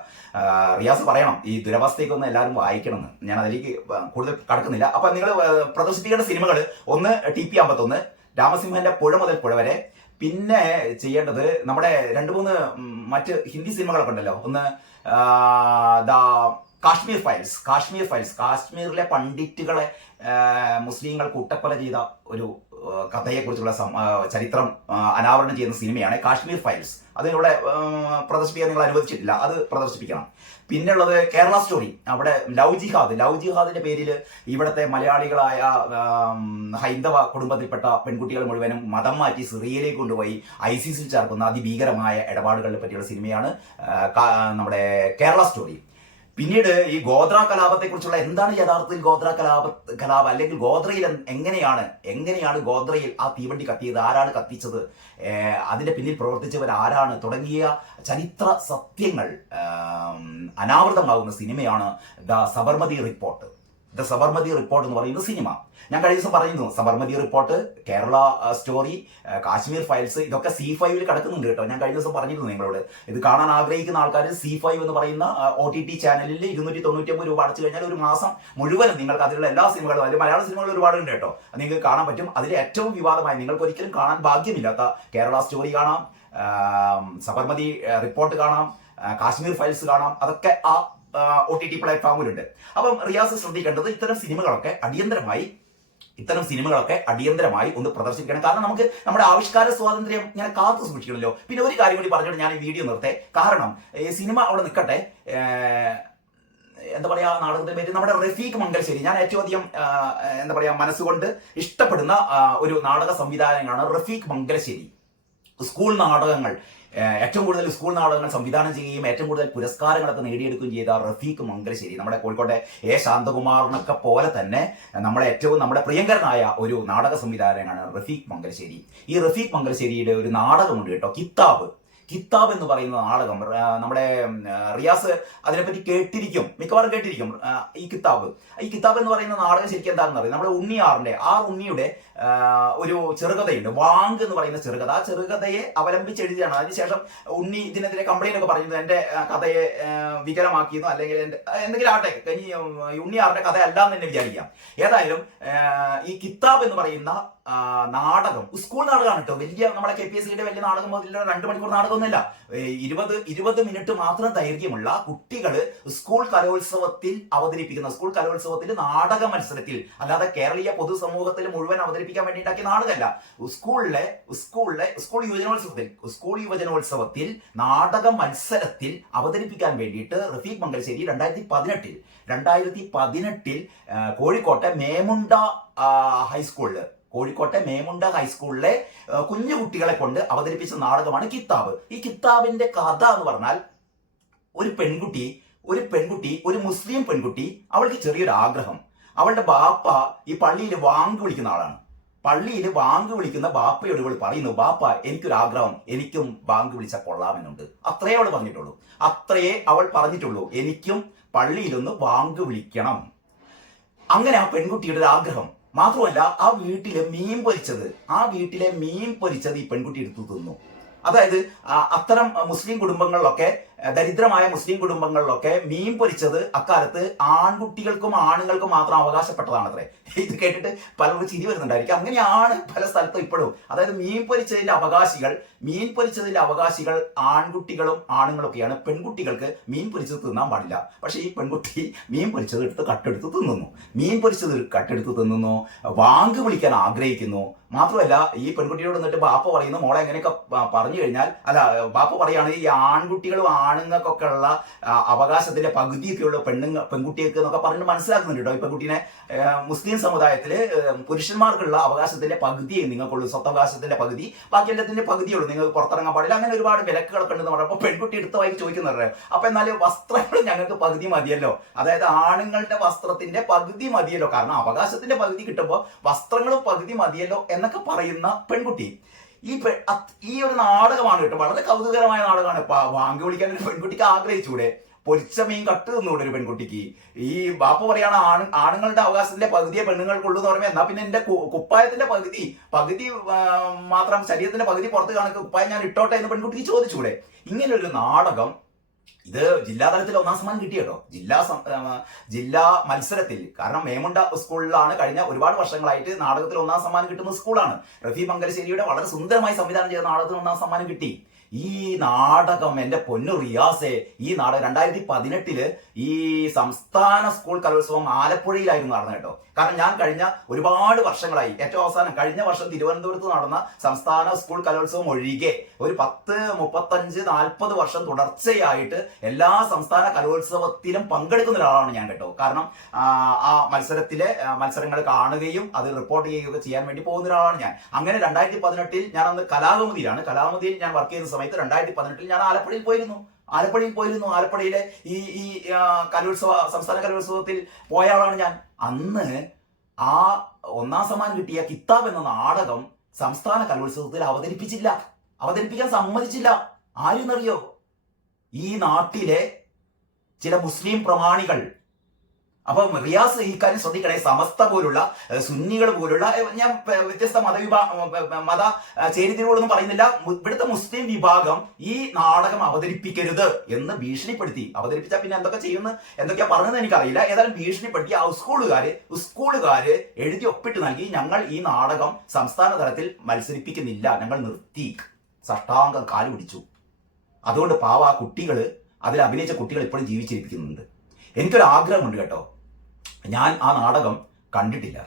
റിയാസ് പറയണം ഈ ദുരവസ്ഥയ്ക്കൊന്ന് എല്ലാവരും വായിക്കണമെന്ന്. ഞാൻ അതിലേക്ക് കൂടുതൽ കടക്കുന്നില്ല. അപ്പൊ നിങ്ങൾ പ്രദർശിപ്പിക്കേണ്ട സിനിമകൾ, ഒന്ന് TP 51, രാമസിംഹന്റെ പുഴ മുതൽ പുഴ വരെ. പിന്നെ ചെയ്യേണ്ടത് നമ്മുടെ 2-3 മറ്റ് ഹിന്ദി സിനിമകളൊക്കെ ഉണ്ടല്ലോ. ഒന്ന് കാശ്മീർ ഫയൽസ്, കാശ്മീരിലെ പണ്ഡിറ്റുകളെ മുസ്ലിങ്ങൾ കൂട്ടക്കൊല ചെയ്ത ഒരു കഥയെക്കുറിച്ചുള്ള ചരിത്രം അനാവരണം ചെയ്യുന്ന സിനിമയാണ് കാശ്മീർ ഫയൽസ്. അതിലൂടെ പ്രദർശിപ്പിക്കാൻ നിങ്ങൾ അനുവദിച്ചിട്ടില്ല, അത് പ്രദർശിപ്പിക്കണം. പിന്നുള്ളത് കേരള സ്റ്റോറി, അവിടെ ലവ് ജിഹാദിന്റെ പേരിൽ ഇവിടുത്തെ മലയാളികളായ ഹൈന്ദവ കുടുംബത്തിൽപ്പെട്ട പെൺകുട്ടികൾ മുഴുവനും മതം മാറ്റി സിറിയയിലേക്ക് കൊണ്ടുപോയി ISIS ചേർക്കുന്ന അതിഭീകരമായ ഇടപാടുകളെ പറ്റിയുള്ള സിനിമയാണ് നമ്മുടെ കേരള സ്റ്റോറി. പിന്നീട് ഈ ഗോത്ര കലാപത്തെ കുറിച്ചുള്ള, എന്താണ് യഥാർത്ഥത്തിൽ ഗോത്ര കലാപം, അല്ലെങ്കിൽ ഗോത്രയിൽ എങ്ങനെയാണ് ഗോത്രയിൽ ആ തീവണ്ടി കത്തിയത്, ആരാണ് കത്തിച്ചത്, അതിന്റെ പിന്നിൽ പ്രവർത്തിച്ചവർ ആരാണ്, തുടങ്ങിയ ചരിത്ര സത്യങ്ങൾ അനാവൃതമാകുന്ന സിനിമയാണ് the Sabarmati report. The Sabarmati report എന്ന് പറയുന്ന സിനിമ. ഞാൻ കഴിഞ്ഞ ദിവസം പറയുന്നു, Sabarmati report, Kerala story, Kashmir files, ഇതൊക്കെ C5 കിടക്കുന്നുണ്ട് കേട്ടോ. ഞാൻ കഴിഞ്ഞ ദിവസം പറഞ്ഞിരുന്നു നിങ്ങളോട്. ഇത് കാണാൻ ആഗ്രഹിക്കുന്ന ആൾക്കാർ C5 എന്ന് പറയുന്ന OTT ചാനലിൽ 299 രൂപ അടച്ചു കഴിഞ്ഞാൽ ഒരു മാസം മുഴുവനും നിങ്ങൾക്ക് അതിലുള്ള എല്ലാ സിനിമകളും, അതിൽ മലയാള സിനിമകൾ ഒരുപാടുണ്ട് കേട്ടോ, നിങ്ങൾക്ക് കാണാൻ പറ്റും. അതിൽ ഏറ്റവും വിവാദമായി നിങ്ങൾക്ക് ഒരിക്കലും കാണാൻ ഭാഗ്യമില്ലാത്ത കേരള സ്റ്റോറി കാണാം, സബർമതി റിപ്പോർട്ട് കാണാം, കാശ്മീർ ഫയൽസ് കാണാം. അതൊക്കെ ആ OTT പ്ലാറ്റ്ഫോമിലുണ്ട്. അപ്പം റിയാസ് ശ്രദ്ധിക്കേണ്ടത് ഇത്തരം സിനിമകളൊക്കെ അടിയന്തരമായി ഒന്ന് പ്രദർശിപ്പിക്കണം. കാരണം നമുക്ക് നമ്മുടെ ആവിഷ്കാര സ്വാതന്ത്ര്യം ഇങ്ങനെ കാത്തു സൂക്ഷിക്കണമല്ലോ. പിന്നെ ഒരു കാര്യം കൂടി പറഞ്ഞിട്ട് ഞാൻ ഈ വീഡിയോ നിർത്തേ. കാരണം ഈ സിനിമ അവിടെ നിൽക്കട്ടെ, എന്താ പറയാ, നാടകത്തിന്റെ പേര് നമ്മുടെ റഫീഖ് മംഗലശ്ശേരി. ഞാൻ ഏറ്റവും അധികം എന്താ പറയാ മനസ്സുകൊണ്ട് ഇഷ്ടപ്പെടുന്ന ഒരു നാടക സംവിധായകനാണ് റഫീഖ് മംഗലശ്ശേരി. സ്കൂൾ നാടകങ്ങൾ, ഏറ്റവും കൂടുതൽ സ്കൂൾ നാടകങ്ങൾ സംവിധാനം ചെയ്യുകയും ഏറ്റവും കൂടുതൽ പുരസ്കാരങ്ങളൊക്കെ നേടിയെടുക്കുകയും ചെയ്ത റഫീഖ് മംഗലശ്ശേരി, നമ്മുടെ കോഴിക്കോട്ടെ ശാന്തകുമാറിനൊക്കെ പോലെ തന്നെ നമ്മുടെ പ്രിയങ്കരനായ ഒരു നാടക സംവിധായകനാണ് റഫീഖ് മംഗലശ്ശേരി. ഈ റഫീഖ് മംഗലശ്ശേരിയുടെ ഒരു നാടകമുണ്ട് കേട്ടോ, കിത്താബ് എന്ന് പറയുന്ന നാടകം. നമ്മുടെ റിയാസ് അതിനെപ്പറ്റി മിക്കവാറും കേട്ടിരിക്കും. ഈ കിത്താബ് എന്ന് പറയുന്ന നാടകം ശരിക്കും എന്താണെന്ന് അറിയാം. നമ്മുടെ ഉണ്ണിയുടെ ഒരു ചെറുകഥയുണ്ട്, വാങ്ക് എന്ന് പറയുന്ന ചെറുകഥ. ആ ചെറുകഥയെ അവലംബിച്ച് എഴുതിയാണ്. അതിനുശേഷം ഉണ്ണി ഇതിനെതിരെ കംപ്ലൈന്റ് ഒക്കെ പറഞ്ഞത് എന്റെ കഥയെ വികലമാക്കിയെന്നോ അല്ലെങ്കിൽ എന്തെങ്കിലും ആട്ടെ, ഉണ്ണിയാറിന്റെ കഥ അല്ലാന്ന് തന്നെ വിചാരിക്കാം. ഏതായാലും ഈ കിത്താബ് എന്ന് പറയുന്ന നാടകം സ്കൂൾ നാടകമാണ് കേട്ടോ. വലിയ നമ്മുടെ KPSCയുടെ വലിയ നാടകം 2 മണിക്കൂർ നാടകമൊന്നുമില്ല. 20 മിനിറ്റ് മാത്രം ദൈർഘ്യമുള്ള കുട്ടികൾ സ്കൂൾ കലോത്സവത്തിൽ നാടക മത്സരത്തിൽ, അല്ലാതെ കേരളീയ പൊതുസമൂഹത്തിൽ മുഴുവൻ അവതരിപ്പിക്കാൻ വേണ്ടി ഉണ്ടാക്കിയ നാടകമല്ല. സ്കൂൾ യുവജനോത്സവത്തിൽ നാടക മത്സരത്തിൽ അവതരിപ്പിക്കാൻ വേണ്ടിയിട്ട് റഫീഖ് മംഗലശ്ശേരി 2018 കോഴിക്കോട്ടെ മേമുണ്ട ഹൈസ്കൂളിലെ കുഞ്ഞു കുട്ടികളെ കൊണ്ട് അവതരിപ്പിച്ച നാടകമാണ് കിത്താബ്. ഈ കിത്താബിന്റെ കഥ എന്ന് പറഞ്ഞാൽ, ഒരു മുസ്ലിം പെൺകുട്ടി, അവൾക്ക് ചെറിയൊരു ആഗ്രഹം. അവളുടെ ബാപ്പ ഈ പള്ളിയിൽ വാങ്ക് വിളിക്കുന്ന ആളാണ്. പള്ളിയിൽ വാങ്ക് വിളിക്കുന്ന ബാപ്പയോട് ഇവൾ പറയുന്നു, ബാപ്പ എനിക്കൊരാഗ്രഹം, എനിക്കും വാങ്ക് വിളിച്ചാൽ കൊള്ളാമെന്നുണ്ട്. അത്രേ അവൾ പറഞ്ഞിട്ടുള്ളൂ, എനിക്കും പള്ളിയിലൊന്ന് വാങ്ക് വിളിക്കണം. അങ്ങനെ ആ പെൺകുട്ടിയുടെ ഒരു ആഗ്രഹം. മാത്രമല്ല, ആ വീട്ടിലെ മീൻ പൊരിച്ചത് ഈ പെൺകുട്ടി എടുത്തു തിന്നു. അതായത് അത്തരം ദരിദ്രമായ മുസ്ലിം കുടുംബങ്ങളിലൊക്കെ മീൻ പൊരിച്ചത് അക്കാലത്ത് ആൺകുട്ടികൾക്കും ആണുങ്ങൾക്കും മാത്രം അവകാശപ്പെട്ടതാണത്രേ. ഇത് കേട്ടിട്ട് പലർക്കും ചിരി വരുന്നുണ്ടായിരിക്കും. അങ്ങനെയാണ് പല സ്ഥലത്തും ഇപ്പോഴും. അതായത് മീൻ പൊരിച്ചതിന്റെ അവകാശികൾ ആൺകുട്ടികളും ആണുങ്ങളൊക്കെയാണ്. പെൺകുട്ടികൾക്ക് മീൻ പൊരിച്ചത് തിന്നാൻ പാടില്ല. പക്ഷെ ഈ പെൺകുട്ടി മീൻ പൊരിച്ചത് കട്ടെടുത്ത് തിന്നുന്നു. വാങ്ക് വിളിക്കാൻ ആഗ്രഹിക്കുന്നു. മാത്രമല്ല, ഈ പെൺകുട്ടിയോട് എന്നിട്ട് ബാപ്പ പറയുന്നു, മോളെ എങ്ങനെയൊക്കെ പറഞ്ഞു കഴിഞ്ഞാൽ, ബാപ്പ പറയാണ്, ഈ ആൺകുട്ടികളും ആണുങ്ങൾക്കൊക്കെ ഉള്ള അവകാശത്തിന്റെ പകുതിയൊക്കെയുള്ള പെൺകുട്ടികൾക്ക് എന്നൊക്കെ പറഞ്ഞ് മനസ്സിലാക്കുന്നുണ്ട് കേട്ടോ. ഈ പെൺകുട്ടീനെ മുസ്ലിം സമുദായത്തില് പുരുഷന്മാർക്കുള്ള അവകാശത്തിന്റെ പകുതിയെ നിങ്ങൾക്കുള്ളൂ, സ്വത്തവകാശത്തിന്റെ പകുതി, ബാക്കി എല്ലാത്തിന്റെ പകുതിയുള്ളൂ, നിങ്ങൾക്ക് പുറത്തിറങ്ങാൻ പാടില്ല. അങ്ങനെ ഒരുപാട് വിലക്കുകളൊക്കെ ഉണ്ടെന്ന് പറയുമ്പോൾ പെൺകുട്ടി എടുത്ത വായി ചോദിക്കുന്നുണ്ട്, അപ്പൊ എന്നാലും വസ്ത്രങ്ങൾ ഞങ്ങൾക്ക് പകുതി മതിയല്ലോ, അതായത് ആണുങ്ങളുടെ വസ്ത്രത്തിന്റെ പകുതി മതിയല്ലോ, കാരണം അവകാശത്തിന്റെ പകുതി കിട്ടുമ്പോൾ വസ്ത്രങ്ങളും പകുതി മതിയല്ലോ എന്നൊക്കെ പറയുന്ന പെൺകുട്ടി. ഈ ഒരു നാടകമാണ് കേട്ടോ, വളരെ കൗതുകരമായ നാടകമാണ്. വാങ്ക് വിളിക്കാൻ ഒരു പെൺകുട്ടിക്ക് ആഗ്രഹിച്ചൂടെ? പൊരിച്ച മീൻ കട്ട് തിന്നൂടെ ഒരു പെൺകുട്ടിക്ക്? ഈ ബാപ്പ പറയാണ് ആണുങ്ങളുടെ അവകാശത്തിന്റെ പകുതിയെ പെണ്ണുങ്ങൾക്കുള്ളൂ എന്ന് പറയുമ്പോൾ, എന്നാ പിന്നെ എന്റെ കുപ്പായത്തിന്റെ പകുതി മാത്രം, ശരീരത്തിന്റെ പകുതി പുറത്ത് കാണിക്കുക, കുപ്പായം ഞാൻ ഇട്ടോട്ടെ എന്ന് പെൺകുട്ടിക്ക് ചോദിച്ചൂടെ? ഇങ്ങനൊരു നാടകം ഇത് ജില്ലാതലത്തിൽ 1ാം സമ്മാനം കിട്ടി കേട്ടോ. ജില്ലാ മത്സരത്തിൽ, കാരണം മേമുണ്ട സ്കൂളിലാണ് കഴിഞ്ഞ ഒരുപാട് വർഷങ്ങളായിട്ട് നാടകത്തിൽ 1ാം സമ്മാനം കിട്ടുന്ന സ്കൂളാണ്. റഫീഖ് മംഗലശ്ശേരിയുടെ വളരെ സുന്ദരമായി സംവിധാനം ചെയ്ത നാടകത്തിന് 1ാം സമ്മാനം കിട്ടി. ഈ നാടകം, എന്റെ പൊന്നു റിയാസെ, ഈ നാടകം 2018 ഈ സംസ്ഥാന സ്കൂൾ കലോത്സവം ആലപ്പുഴയിലായിരുന്നു നടന്നത് കേട്ടോ. കാരണം ഞാൻ കഴിഞ്ഞ ഒരുപാട് വർഷങ്ങളായി, ഏറ്റവും അവസാനം കഴിഞ്ഞ വർഷം തിരുവനന്തപുരത്ത് നടന്ന സംസ്ഥാന സ്കൂൾ കലോത്സവം ഒഴികെ ഒരു 10, 35, 40 വർഷം തുടർച്ചയായിട്ട് എല്ലാ സംസ്ഥാന കലോത്സവത്തിലും പങ്കെടുക്കുന്ന ഒരാളാണ് ഞാൻ കേട്ടോ. കാരണം ആ മത്സരങ്ങൾ കാണുകയും അത് റിപ്പോർട്ട് ചെയ്യുകയൊക്കെ ചെയ്യാൻ വേണ്ടി പോകുന്ന ഒരാളാണ് ഞാൻ. അങ്ങനെ 2018 ഞാൻ അന്ന് കലാമതിയിൽ ഞാൻ വർക്ക് ചെയ്യുന്ന സമയത്ത് 2018 ഞാൻ ആലപ്പുഴയിൽ പോയിരുന്നു. ആലപ്പുഴയിലെ ഈ സംസ്ഥാന കലോത്സവത്തിൽ പോയ ആളാണ് ഞാൻ. അന്ന് ആ 1ാം സമ്മാനം കിട്ടിയ കിത്താബ് എന്ന നാടകം സംസ്ഥാന കലോത്സവത്തിൽ അവതരിപ്പിക്കാൻ സമ്മതിച്ചില്ല. ആരെന്നറിയോ? ഈ നാട്ടിലെ ചില മുസ്ലിം പ്രമാണികൾ, അപ്പം റിയാസ് ഈ കാര്യം ശ്രദ്ധിക്കണേ. സമസ്ത പോലുള്ള സുന്നികൾ പോലുള്ള ഞാൻ വ്യത്യസ്ത മത ചേരിതിരിവുകളൊന്നും പറയുന്നില്ല. ഇവിടുത്തെ മുസ്ലിം വിഭാഗം ഈ നാടകം അവതരിപ്പിക്കരുത് എന്ന് ഭീഷണിപ്പെടുത്തി. അവതരിപ്പിച്ചാൽ പിന്നെ എന്തൊക്കെയാ പറഞ്ഞതെന്ന് എനിക്കറിയില്ല. ഏതായാലും ഭീഷണിപ്പെടുത്തി ആ സ്കൂളുകാര് എഴുതി ഒപ്പിട്ട് നൽകി, ഞങ്ങൾ ഈ നാടകം സംസ്ഥാന തലത്തിൽ മത്സരിപ്പിക്കുന്നില്ല, ഞങ്ങൾ നിർത്തി, സഷ്ടാംഗം കാല് പിടിച്ചു. അതുകൊണ്ട് പാവ ആ കുട്ടികൾ, അതിൽ അഭിനയിച്ച കുട്ടികൾ ഇപ്പോഴും ജീവിച്ചിരിക്കുന്നുണ്ട്. എനിക്കൊരു ആഗ്രഹമുണ്ട് കേട്ടോ. ഞാൻ ആ നാടകം കണ്ടിട്ടില്ല,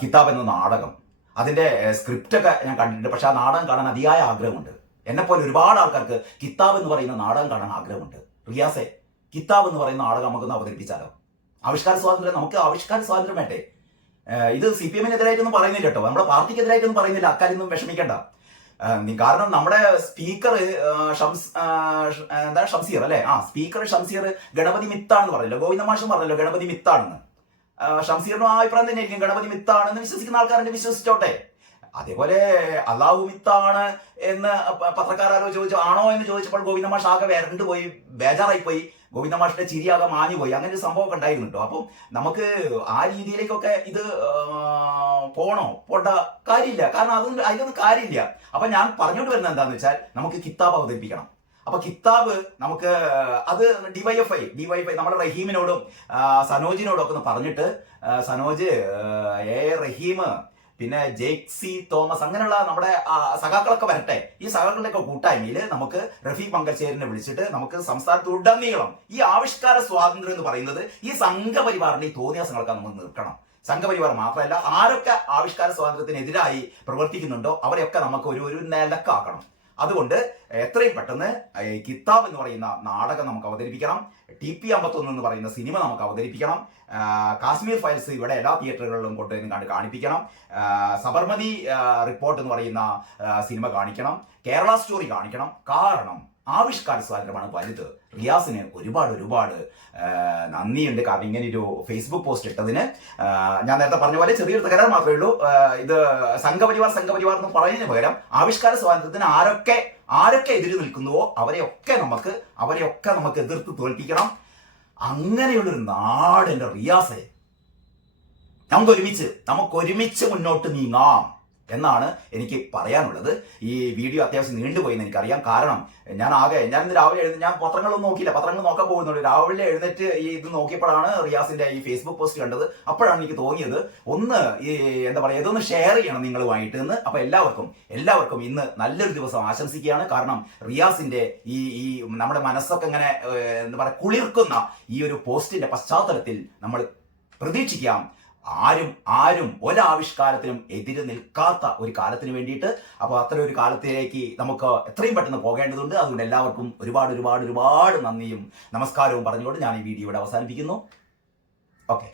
കിതാബ് എന്ന നാടകം. അതിൻ്റെ സ്ക്രിപ്റ്റൊക്കെ ഞാൻ കണ്ടിട്ടുണ്ട്. പക്ഷെ ആ നാടകം കാണാൻ അതിയായ ആഗ്രഹമുണ്ട്. എന്നെപ്പോലെ ഒരുപാട് ആൾക്കാർക്ക് കിതാബ് എന്ന് പറയുന്ന നാടകം കാണാൻ ആഗ്രഹമുണ്ട്. റിയാസെ, കിതാബ് എന്ന് പറയുന്ന നാടകം നമുക്കൊന്ന് അവതരിപ്പിച്ചാലോ? ആവിഷ്കാര സ്വാതന്ത്ര്യം വേണ്ടേ? ഇത് CPM എതിരായിട്ടൊന്നും പറയുന്നില്ല കേട്ടോ, നമ്മുടെ പാർട്ടിക്കെതിരായിട്ടൊന്നും പറയുന്നില്ല. അക്കാര്യൊന്നും വിഷമിക്കണ്ട. കാരണം നമ്മുടെ സ്പീക്കർ ഷംസീർ അല്ലേ? സ്പീക്കർ ഷംസീർ ഗണപതി മിത്താണെന്ന് പറഞ്ഞല്ലോ. ഗോവിന്ദമാഷും പറഞ്ഞല്ലോ ഗണപതി മിത്താണെന്ന്. ഷംസീറിനും ആ അഭിപ്രായം തന്നെ ആയിരിക്കും, ഗണപതി മിത്താണെന്ന് വിശ്വസിക്കുന്ന ആൾക്കാരെ വിശ്വസിച്ചോട്ടെ. അതേപോലെ അള്ളാഹു മിത്താണ് എന്ന് പത്രക്കാരോ ചോദിച്ചു, ആണോ എന്ന് ചോദിച്ചപ്പോൾ ഗോവിന്ദമാഷ് ആകെ വരണ്ടു പോയി, ബേജാറായി പോയി. ഗോവിന്ദമാഷിന്റെ ചിരിയാകെ മാഞ്ഞു പോയി. അങ്ങനെ ഒരു സംഭവമൊക്കെ ഉണ്ടായിരുന്നു കേട്ടോ. അപ്പം നമുക്ക് ആ രീതിയിലേക്കൊക്കെ ഇത് പോണ്ട കാര്യമില്ല. കാരണം അതിലൊന്നും കാര്യമില്ല. അപ്പൊ ഞാൻ പറഞ്ഞോണ്ട് വരുന്നത് എന്താന്ന് വെച്ചാൽ, നമുക്ക് കിതാബ് അവതരിപ്പിക്കണം. അപ്പൊ കിതാബ് നമുക്ക് അത് ഡിവൈഎഫ്ഐ നമ്മുടെ റഹീമിനോടും സനോജിനോടും ഒക്കെ ഒന്ന് പറഞ്ഞിട്ട്, സനോജ്, റഹീം, പിന്നെ ജെക്സി തോമസ്, അങ്ങനെയുള്ള നമ്മുടെ സഖാക്കളൊക്കെ വരട്ടെ. ഈ സഖാക്കളുടെയൊക്കെ കൂട്ടായ്മയിൽ നമുക്ക് റഫീഖ് പങ്കച്ചേരിനെ വിളിച്ചിട്ട് നമുക്ക് സംസ്ഥാനത്തുടനീളം ഈ ആവിഷ്കാര സ്വാതന്ത്ര്യം എന്ന് പറയുന്നത് ഈ സംഘപരിവാറിന്റെ ഈ തോന്നിയാസങ്ങളൊക്കെ നമുക്ക് നിർത്തണം. സംഘപരിവാർ മാത്രമല്ല, ആരൊക്കെ ആവിഷ്കാര സ്വാതന്ത്ര്യത്തിനെതിരായി പ്രവർത്തിക്കുന്നുണ്ടോ അവരെയൊക്കെ നമുക്ക് ഒരു നിലക്കാക്കണം. അതുകൊണ്ട് എത്രയും പെട്ടെന്ന് കിതാബ് എന്ന് പറയുന്ന നാടകം നമുക്ക് അവതരിപ്പിക്കണം. TP51 എന്ന് പറയുന്ന സിനിമ നമുക്ക് അവതരിപ്പിക്കണം. കാശ്മീർ ഫയൽസ് ഇവിടെ എല്ലാ തിയേറ്ററുകളിലും കൊണ്ടുവന്ന് കാണിപ്പിക്കണം. സബർമതി റിപ്പോർട്ട് എന്ന് പറയുന്ന സിനിമ കാണിക്കണം. കേരള സ്റ്റോറി കാണിക്കണം. കാരണം ആവിഷ്കാര സ്വാതന്ത്ര്യമാണ് വലുത്. റിയാസിന് ഒരുപാട് നന്ദിയുണ്ട്. കാരണം ഇങ്ങനെ ഒരു ഫേസ്ബുക്ക് പോസ്റ്റ് ഇട്ടതിന്. ഞാൻ നേരത്തെ പറഞ്ഞ പോലെ ചെറിയൊരു തകരാറ് മാത്രമേ ഉള്ളൂ. ഇത് സംഘപരിവാർ എന്ന് പറയുന്നതിന് പകരം ആവിഷ്കാര സ്വാതന്ത്ര്യത്തിന് ആരൊക്കെ എതിര് നിൽക്കുന്നുവോ അവരെയൊക്കെ നമുക്ക് എതിർത്ത് തോൽപ്പിക്കണം. അങ്ങനെയുള്ളൊരു നാട് എൻ്റെ റിയാസെ, നമുക്കൊരുമിച്ച് മുന്നോട്ട് നീങ്ങാം എന്നാണ് എനിക്ക് പറയാനുള്ളത്. ഈ വീഡിയോ അത്യാവശ്യം നീണ്ടുപോയി എന്ന് എനിക്കറിയാം. കാരണം ഞാൻ ഇന്ന് രാവിലെ ഞാൻ പത്രങ്ങളൊന്നും നോക്കിയില്ല, പത്രങ്ങൾ നോക്കാൻ പോകുന്നുള്ളൂ. രാവിലെ എഴുന്നേറ്റ് ഇത് നോക്കിയപ്പോഴാണ് റിയാസിന്റെ ഈ ഫേസ്ബുക്ക് പോസ്റ്റ് കണ്ടത്. അപ്പോഴാണ് എനിക്ക് തോന്നിയത് ഇതൊന്ന് ഷെയർ ചെയ്യണം നിങ്ങളുമായിട്ട് എന്ന്. അപ്പൊ എല്ലാവർക്കും ഇന്ന് നല്ലൊരു ദിവസം ആശംസിക്കുകയാണ്. കാരണം റിയാസിന്റെ ഈ നമ്മുടെ മനസ്സൊക്കെ ഇങ്ങനെ കുളിർക്കുന്ന ഈ ഒരു പോസ്റ്റിന്റെ പശ്ചാത്തലത്തിൽ നമ്മൾ പ്രതീക്ഷിക്കാം ആരും ഒരാവിഷ്കാരത്തിനും എതിര് നിൽക്കാത്ത ഒരു കാലത്തിന് വേണ്ടിയിട്ട്. അപ്പോൾ അത്ര ഒരു കാലത്തിലേക്ക് നമുക്ക് എത്രയും പെട്ടെന്ന് പോകേണ്ടതുണ്ട്. അതുകൊണ്ട് എല്ലാവർക്കും ഒരുപാട് നന്ദിയും നമസ്കാരവും പറഞ്ഞുകൊണ്ട് ഞാൻ ഈ വീഡിയോ ഇവിടെ അവസാനിപ്പിക്കുന്നു. ഓക്കെ.